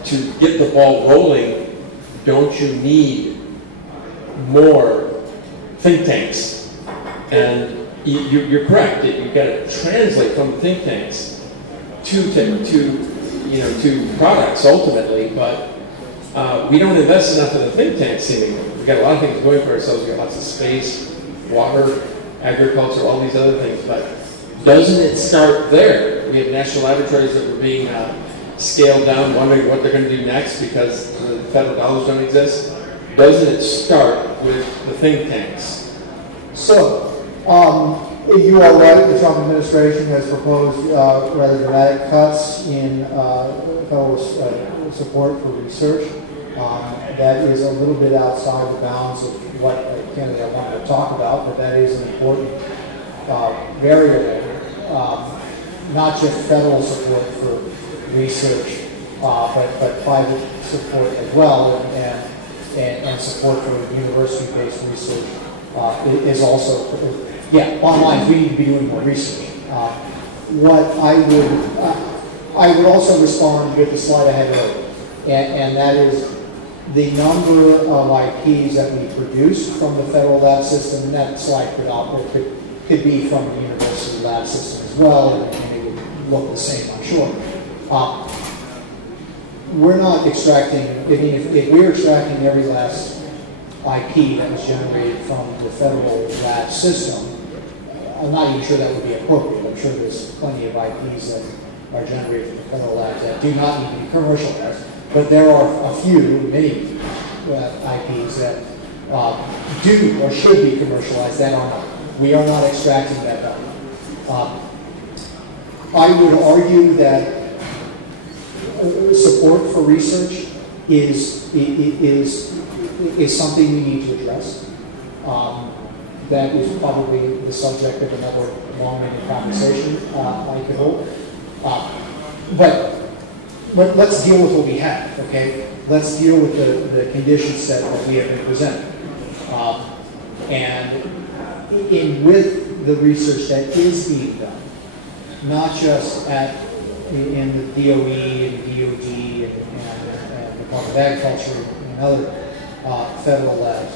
To get the ball rolling, don't you need more think tanks? And you're correct. You've got to translate from think tanks to products ultimately, but we don't invest enough in the think tanks seemingly. We've got a lot of things going for ourselves. We've got lots of space, water, agriculture, all these other things, but doesn't it start there? We have national laboratories that were being scaled down, wondering what they're going to do next because the federal dollars don't exist. Doesn't it start with the think tanks? So, you are right, the Trump administration has proposed rather dramatic cuts in federal support for research. That is a little bit outside the bounds of what candidate I wanted to talk about, but that is an important variable. Not just federal support for research, but private support as well, and support for university-based research is also, bottom line, we need to be doing more research. What I would also respond with the slide I had earlier, and that is the number of IPs that we produce from the federal lab system, and that slide could be from the university lab system as well, and it would look the same, I'm sure. We're not extracting, if we're extracting every last IP that was generated from the federal lab system, I'm not even sure that would be appropriate. I'm sure there's plenty of IPs that are generated from the federal labs that do not need to be commercialized, but there are many IPs that do or should be commercialized that are not. We are not extracting that value. I would argue that support for research is something we need to address. That is probably the subject of another long-winded conversation I could hold. But let's deal with what we have, okay? Let's deal with the condition set that we have been presented. And with the research that is being done, not just in the DOE and DOD and the Department of Agriculture and other federal labs,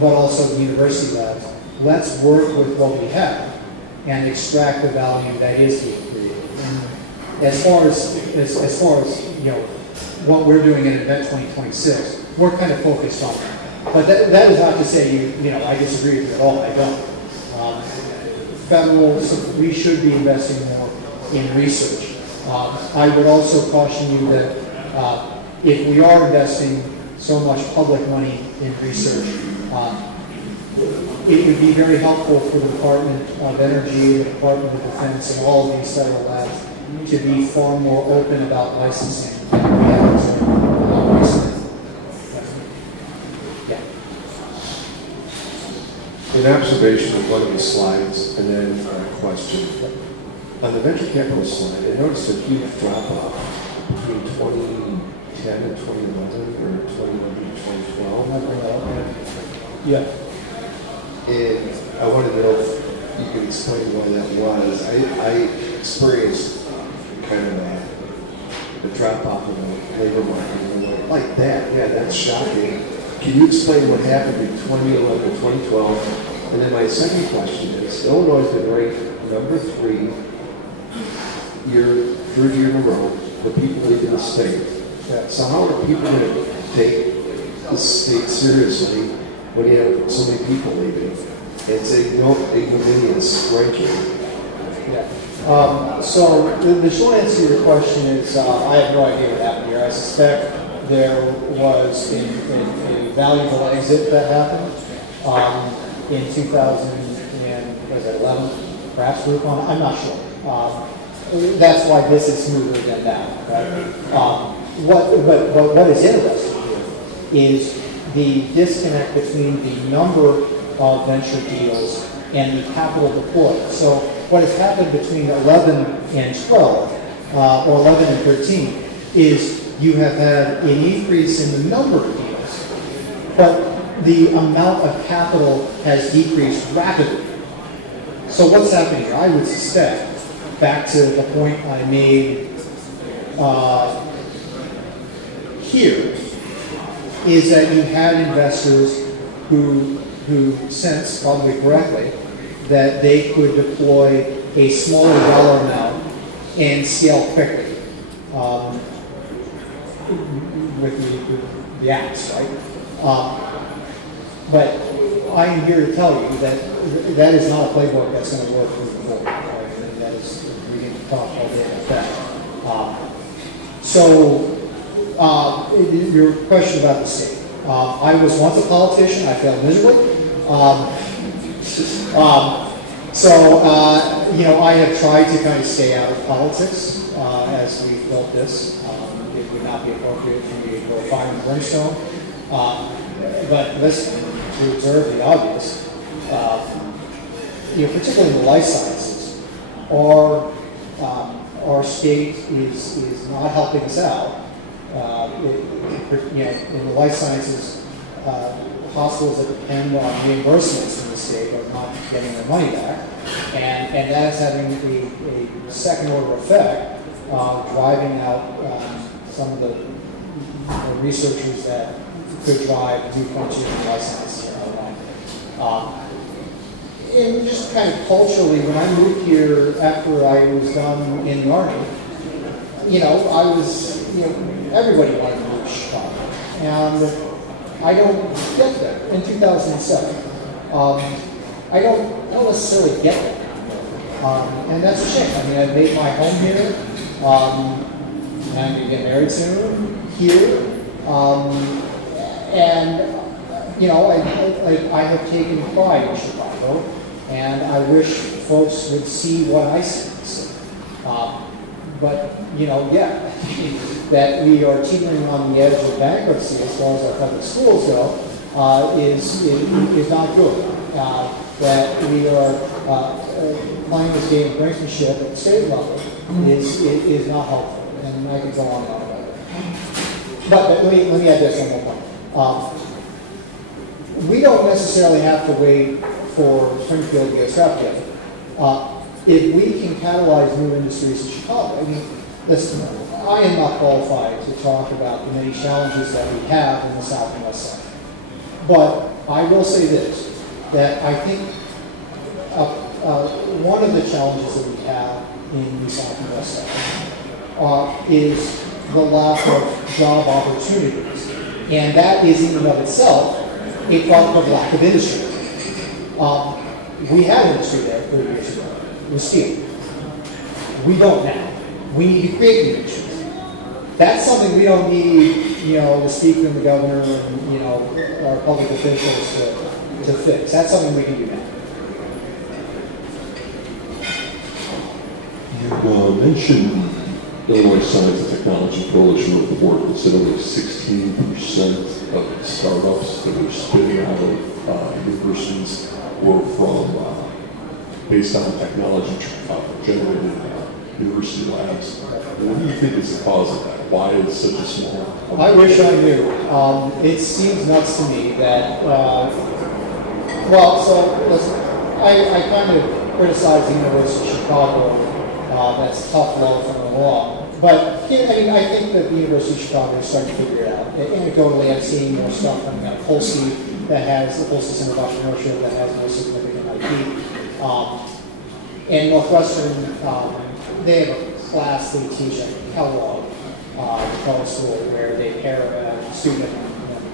but also the university labs. Let's work with what we have and extract the value that is being created. And as far as what we're doing at Event 2026, we're kind of focused on that. But that is not to say I disagree with you at all. I don't. We should be investing more in research. I would also caution you that if we are investing so much public money in research, it would be very helpful for the Department of Energy, the Department of Defense, and all of these federal labs to be far more open about licensing than we have recently. An observation of one of the slides, and then a question. On the venture capital slide, I noticed a huge drop-off between 2010 and 2011, or 2011 and 2012. Yeah. And I want to know if you can explain why that was. I experienced kind of a drop-off in the labor market. And I went, like that? Yeah, that's shocking. Can you explain what happened in 2011 and 2012? And then my second question is, Illinois has been ranked number 3 third year in a row for people leaving the state. So how are people going to take the state seriously when you have so many people leaving? It's a ignominious ranking. Yeah. So the short answer to your question is I have no idea what happened here. I suspect there was a valuable exit that happened in 2011, perhaps Groupon. I'm not sure. That's why this is smoother than that, right? But what is interesting here is the disconnect between the number of venture deals and the capital deployed. So what has happened between 11 and 12, or 11 and 13, is you have had an increase in the number of deals, but the amount of capital has decreased rapidly. So what's happening here? I would suspect, back to the point I made here, is that you had investors who sensed, probably correctly, that they could deploy a smaller dollar amount and scale quickly with the acts, right? But I am here to tell you that that is not a playbook that's going to work moving forward. Right? And that is, we can talk all day about that. Your question about the state. I was once a politician. I failed miserably. I have tried to kind of stay out of politics as we built this. It would not be appropriate for me to go fire and brimstone. But listen, to observe the obvious, particularly in the life sciences, our state is not helping us out. In the life sciences, hospitals that depend on reimbursements from the state are not getting their money back, and that is having a second order effect, driving out some of the researchers that could drive new frontiers in life sciences. And just kind of culturally, when I moved here after I was done in the Army, everybody wanted to move to Chicago. And I don't get that. In 2007, I don't necessarily get that. And that's a shame. I mean, I made my home here, and I'm going to get married soon here. I have taken pride in Chicago, and I wish folks would see what I see. That we are teetering on the edge of bankruptcy as far as our public schools go is not good. That we are playing this game of brinksmanship at the state level is not helpful, and I could go on and on about it. But let me add this one more point. We don't necessarily have to wait for Springfield to get its crap together. If we can catalyze new industries in Chicago, I mean, listen, I am not qualified to talk about the many challenges that we have in the South and West Side. But I will say this, that I think one of the challenges that we have in the South and West Side is the lack of job opportunities. And that is in and of itself a product of lack of industry. We had industry there 30 years ago. It was steel. We don't now. We need to create new industries. That's something we don't need, the speaker and the governor and, our public officials to fix. That's something we can do now. You mentioned Illinois Science and Technology Coalition with the board that said only 16% of startups that were spinning out of universities were based on technology generated university labs. What do you think is the cause of that? Why is such a small? I wish I knew. It seems nuts to me that. Listen, I kind of criticize the University of Chicago. That's tough love from the law. But I think that the University of Chicago is starting to figure it out. Anecdotally, I'm seeing more stuff coming out of Polsky that has the Polsky Center of Entrepreneurship that has more significant IP. And Northwestern, they have a class they teach at Kellogg, the college school, where they pair a student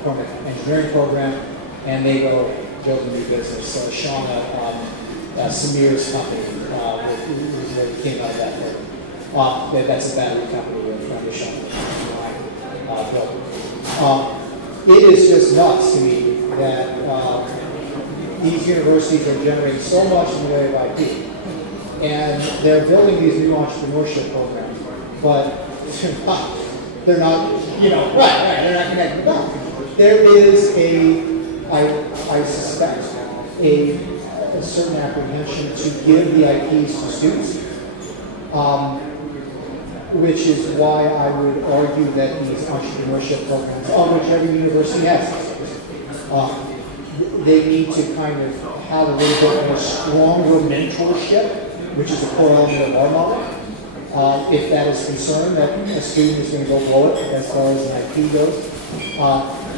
from an engineering program, and they go build a new business. So Shauna, Samir's company, came out of that program. That's a battery company with Foundation built. It is just nuts to me that these universities are generating so much in the way of IP, and they're building these new entrepreneurship programs, but they're not, they're not connected up. There is I suspect, a certain apprehension to give the IPs to students. which is why I would argue that these entrepreneurship programs, of which every university has, they need to kind of have a little bit more stronger mentorship, which is a core element of our model. If that is concerned, that a student is going to go blow it as far as an IP goes.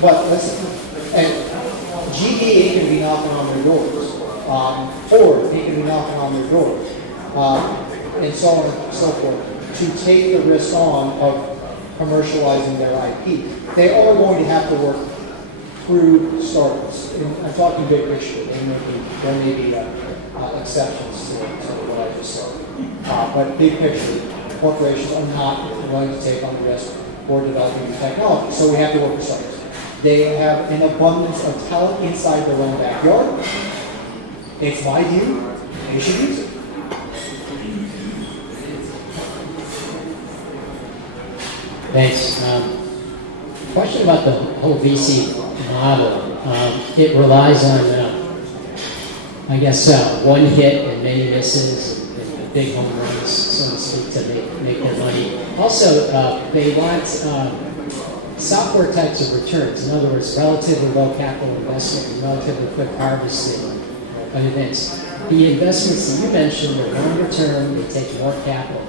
But listen, and GE can be knocking on their doors. Ford can be knocking on their doors. And so on and so forth, to take the risk on of commercializing their IP. They are going to have to work through startups. And I'm talking big picture. There may be exceptions to what I just said. But big picture, corporations are not willing to take on the risk for developing the technology. So we have to work with startups. They have an abundance of talent inside their own backyard. It's my view, they should use it. Thanks. Question about the whole VC model. It relies on, I guess, one hit and many misses, and big home runs, so to speak, to make their money. Also, they want software types of returns. In other words, relatively low capital investment and relatively quick harvesting of events. The investments that you mentioned are longer term, they take more capital.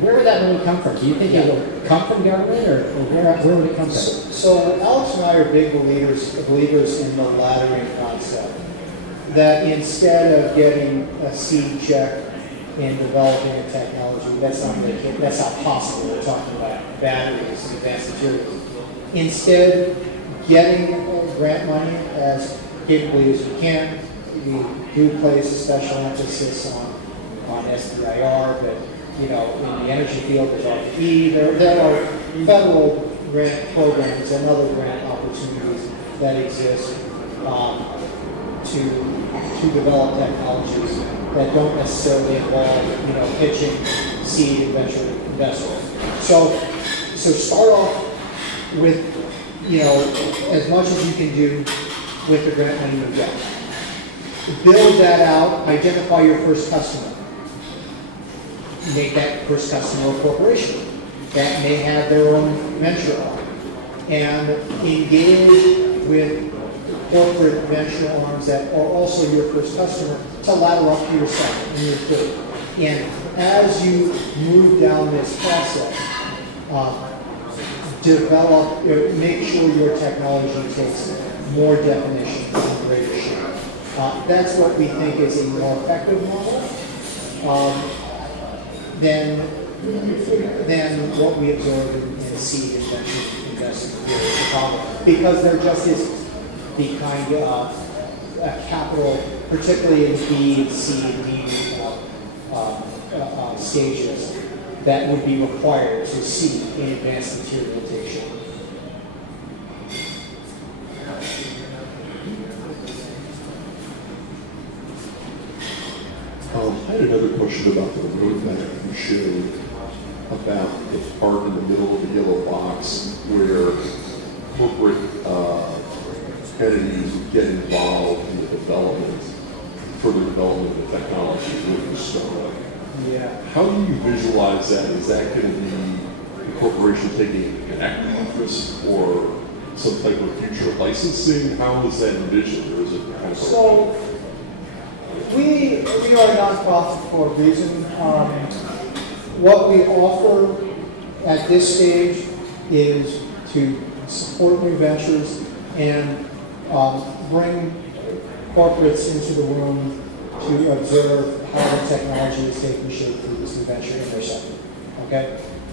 Where would that money come from? Do you think it will come from government, or where would it come from? So Alex and I are big believers in the laddering concept. That instead of getting a seed check in developing a technology, that's not possible. We're talking about batteries and advanced materials. Instead, getting grant money as capably as we can. We do place a special emphasis on SBIR, but in the energy field, there's RFE. There are federal grant programs and other grant opportunities that exist to develop technologies that don't necessarily involve, pitching seed and venture investors. So start off with, as much as you can do with the grant money you get. Build that out, identify your first customer. Make that first customer a corporation that may have their own venture arm, and engage with corporate venture arms that are also your first customer to ladder up to your second and your third. And as you move down this process, make sure your technology takes more definition and greater shape. That's what we think is a more effective model than what we observed in seed and venture investment here in Chicago, because there just isn't the kind of capital, particularly in B, C, and D stages, that would be required to see in advanced materialization. I had another question about the roadmap you showed about the part in the middle of the yellow box where corporate entities get involved in the further development of the technology with the startup. Yeah. How do you visualize that? Is that going to be the corporation taking an active interest or some type of future licensing? How is that envisioned, or is it kind of we are a nonprofit for a reason. What we offer at this stage is to support new ventures and bring corporates into the room to observe how the technology is taking shape through this new venture in their sector. Okay?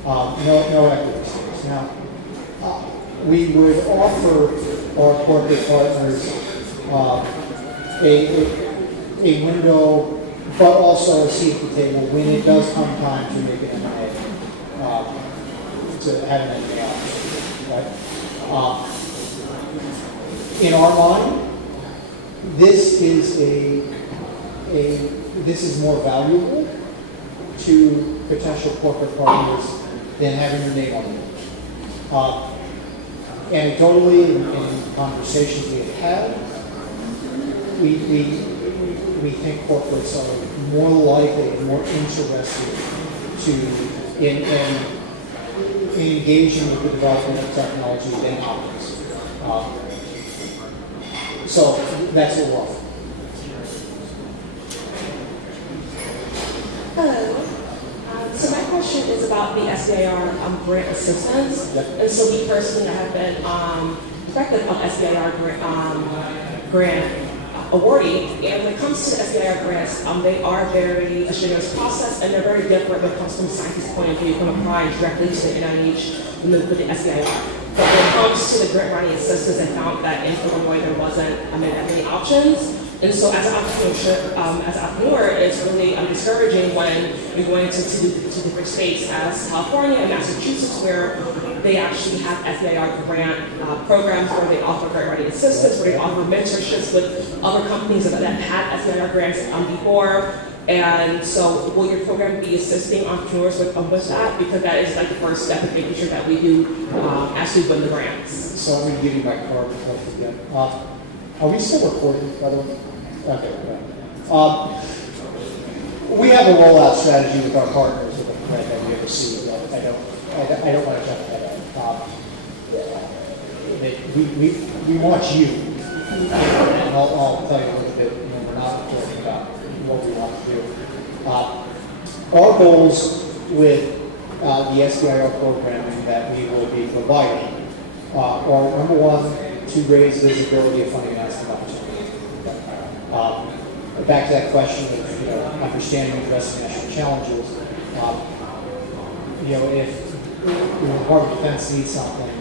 No equity stakes. Now, we would offer our corporate partners a window, but also a seat at the table when it does come time to make an M&A, to have an M&A opportunity, right? In our mind, this is more valuable to potential corporate partners than having your name on it. Anecdotally, in conversations we have had, we think corporates are more likely and more interested in engaging with the development of technology in optics. So that's what we're offering. Hello. So my question is about the SBIR grant assistance. Yep. And so me personally, I have been effective of SBIR grant awardee. And when it comes to the SBIR grants, they are very a strenuous process, and they're very different when it comes from a scientist's point of view from applying directly to the NIH with the SBIR. But when it comes to the grant writing assistance, I found that in Illinois there wasn't that many options. And so as an entrepreneur, it's really discouraging when you're going to different states as California and Massachusetts, where they actually have SBIR grant programs where they offer grant writing assistance, where they offer mentorships with other companies that had SBIR grants before. And so will your program be assisting entrepreneurs with that? Because that is like the first step in making sure that we do actually win the grants. So I'm going to give you my card before I forget. Are we still recording, by the way? Okay. We have a rollout strategy with our partners with the grant that we ever see. I don't want to jump ahead. We want you, and I'll tell you a little bit. We're not talking about what we want to do. Our goals with the SBIR programming that we will be providing are, number one, to raise visibility of funding and investment opportunities. Back to that question of understanding and addressing national challenges. If the Department of Defense needs something,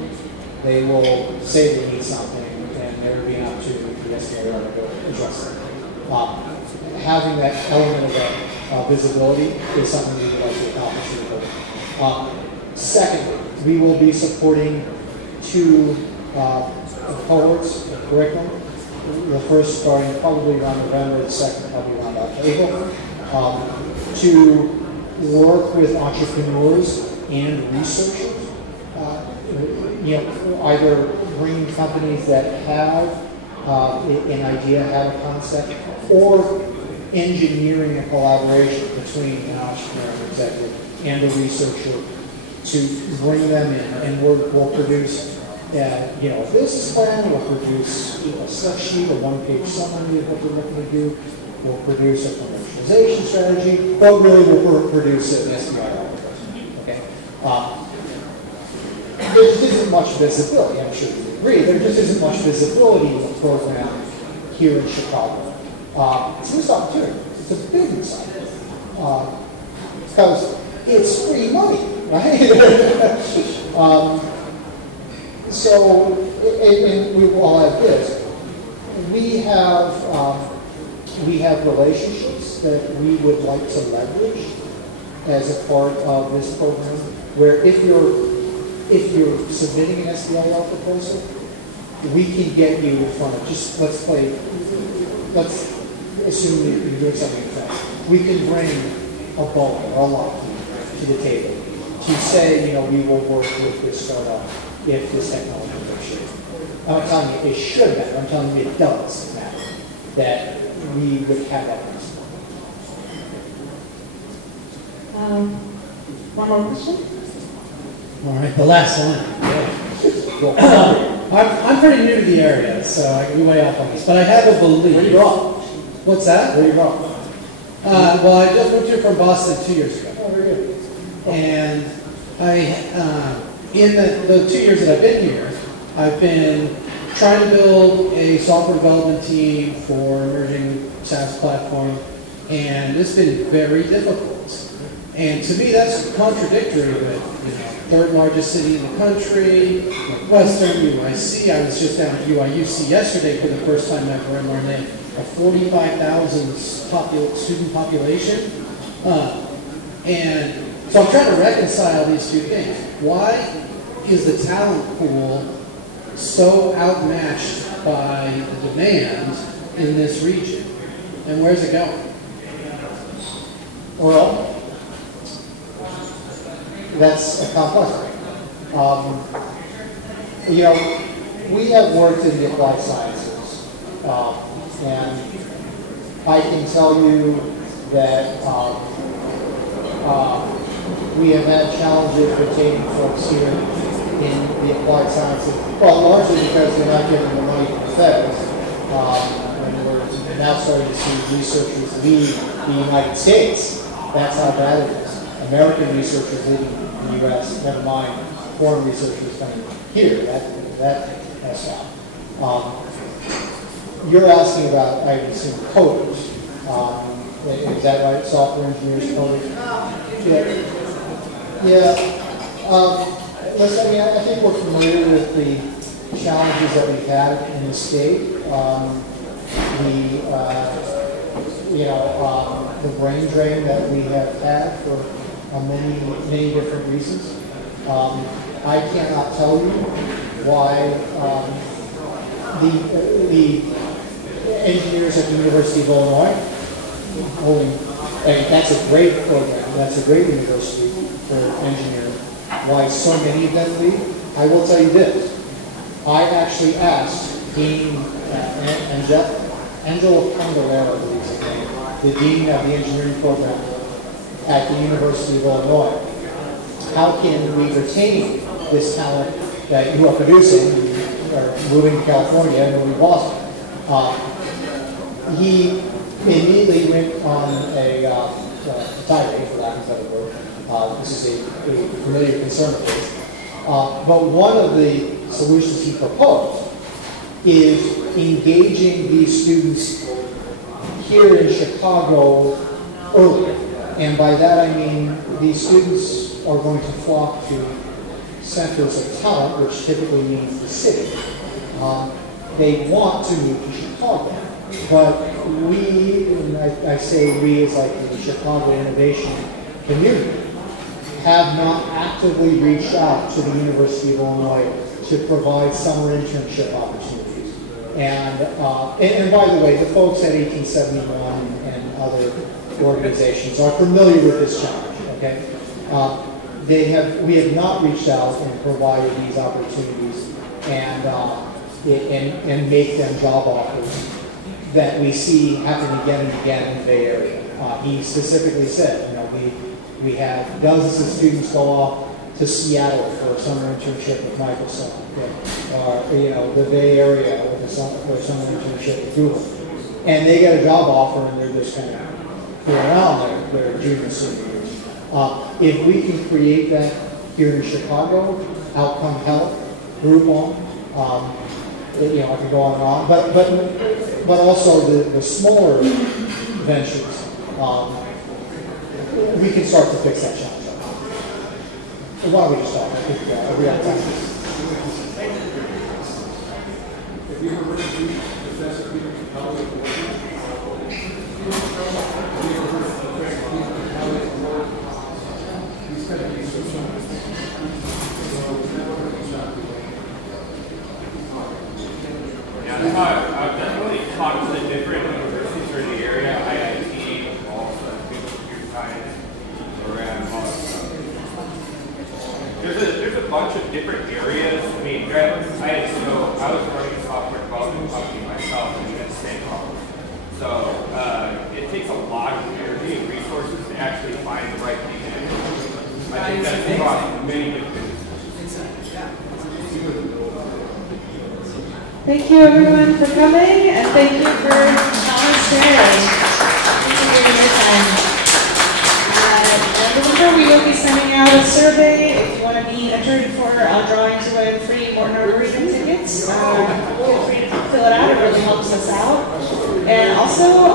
they will say they need something, and there will be an opportunity for the SBIR to go address it. Having that element of that visibility is something we would like to accomplish. Secondly, we will be supporting 2 cohorts of curriculum. The first starting probably around November, the second probably around April, to work with entrepreneurs and researchers. Either bringing companies that have an idea, have a concept, or engineering a collaboration between an entrepreneur and executive and a researcher to bring them in, and we'll produce a business plan, we'll produce a stuff sheet, a one-page summary of what we're looking to do, we'll produce a commercialization strategy, but really we'll produce an SBIR. Okay? There just isn't much visibility, I'm sure you agree, there just isn't much visibility in the program here in Chicago. It's a missed opportunity. It's a big missed opportunity. Because it's free money, right? So, and we will all have this. We have relationships that we would like to leverage as a part of this program, where if you're submitting an SBIR proposal, we can get you in front of, let's assume you're doing something fast. We can bring a Boeing or a Lockheed to the table to say, we will work with this startup if this technology is shape. I'm not telling you it should matter, I'm telling you it does matter that we would have that principle. One more question? All right, the last one. I'm pretty new to the area, so I can be way off on this, but I have a belief. Where are you from? What's that? Where are you from? Well, I just moved here from Boston 2 years ago. Oh, very good. And in the 2 years that I've been here, I've been trying to build a software development team for emerging SaaS platform, and it's been very difficult. And to me, that's contradictory with, third largest city in the country, Western UIC. I was just down at UIUC yesterday for the first time ever, and learned a 45,000 student population. And so I'm trying to reconcile these two things. Why is the talent pool so outmatched by the demand in this region? And where's it going? Well, that's a complex one. We have worked in the applied sciences, and I can tell you that we have had challenges retaining folks here in the applied sciences. Well, largely because they're not getting the money from the feds. And we're now starting to see researchers leave the United States. That's how bad it is. American researchers leaving the U.S., never mind foreign researchers coming here. That has stopped. You're asking about, I assume, coders. Is that right? Software engineers, coders? Yeah. Listen, I think we're familiar with the challenges that we've had in the state. The brain drain that we have had for many different reasons. I cannot tell you why the engineers at the University of Illinois, that's a great program, that's a great university for engineering, why so many of them leave. I will tell you this. I actually asked Dean Angelo Candelero, the dean of the engineering program at the University of Illinois, how can we retain this talent that you are producing, or moving to California, and we lost it. He immediately went on a tirade, for lack of a better word. This is a familiar concern of his. But one of the solutions he proposed is engaging these students here in Chicago earlier. And by that I mean these students are going to flock to centers of talent, which typically means the city. They want to move to Chicago. But we, and I say we as like the Chicago innovation community, have not actively reached out to the University of Illinois to provide summer internship opportunities. And by the way, the folks at 1871 and other organizations are familiar with this challenge, okay? We have not reached out and provided these opportunities and make them job offers that we see happen again and again in the Bay Area. He specifically said, we have dozens of students go off to Seattle for a summer internship with Microsoft, or the Bay Area for a summer internship with Google, and they get a job offer and they're just kind of fooling around their junior senior years. If we can create that here in Chicago, Outcome Health, Groupon, I could go on and on, but also the smaller ventures, we can start to fix that challenge. Why don't we just start? I think we have time. Have you ever heard of Professor Peter Capelli? He's kind of research on this. I've definitely talked to the different universities in the area, IIT, also computer science, program, all that stuff. There's a bunch of different areas. I mean, I was running a software development company myself and even Stanford. So it takes a lot of energy and resources to actually find the right people. I think that's across many different. Thank you everyone for coming, and thank you for sharing. Thank you for your time. And remember, we will be sending out a survey if you want to be entered for a drawing to win free Morton Arboretum tickets. Feel free to fill it out, it really helps us out. And also,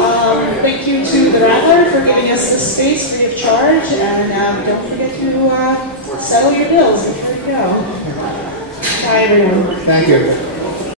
thank you to the Rattler for giving us this space free of charge, and don't forget to settle your bills before you go. Bye everyone. Thank you.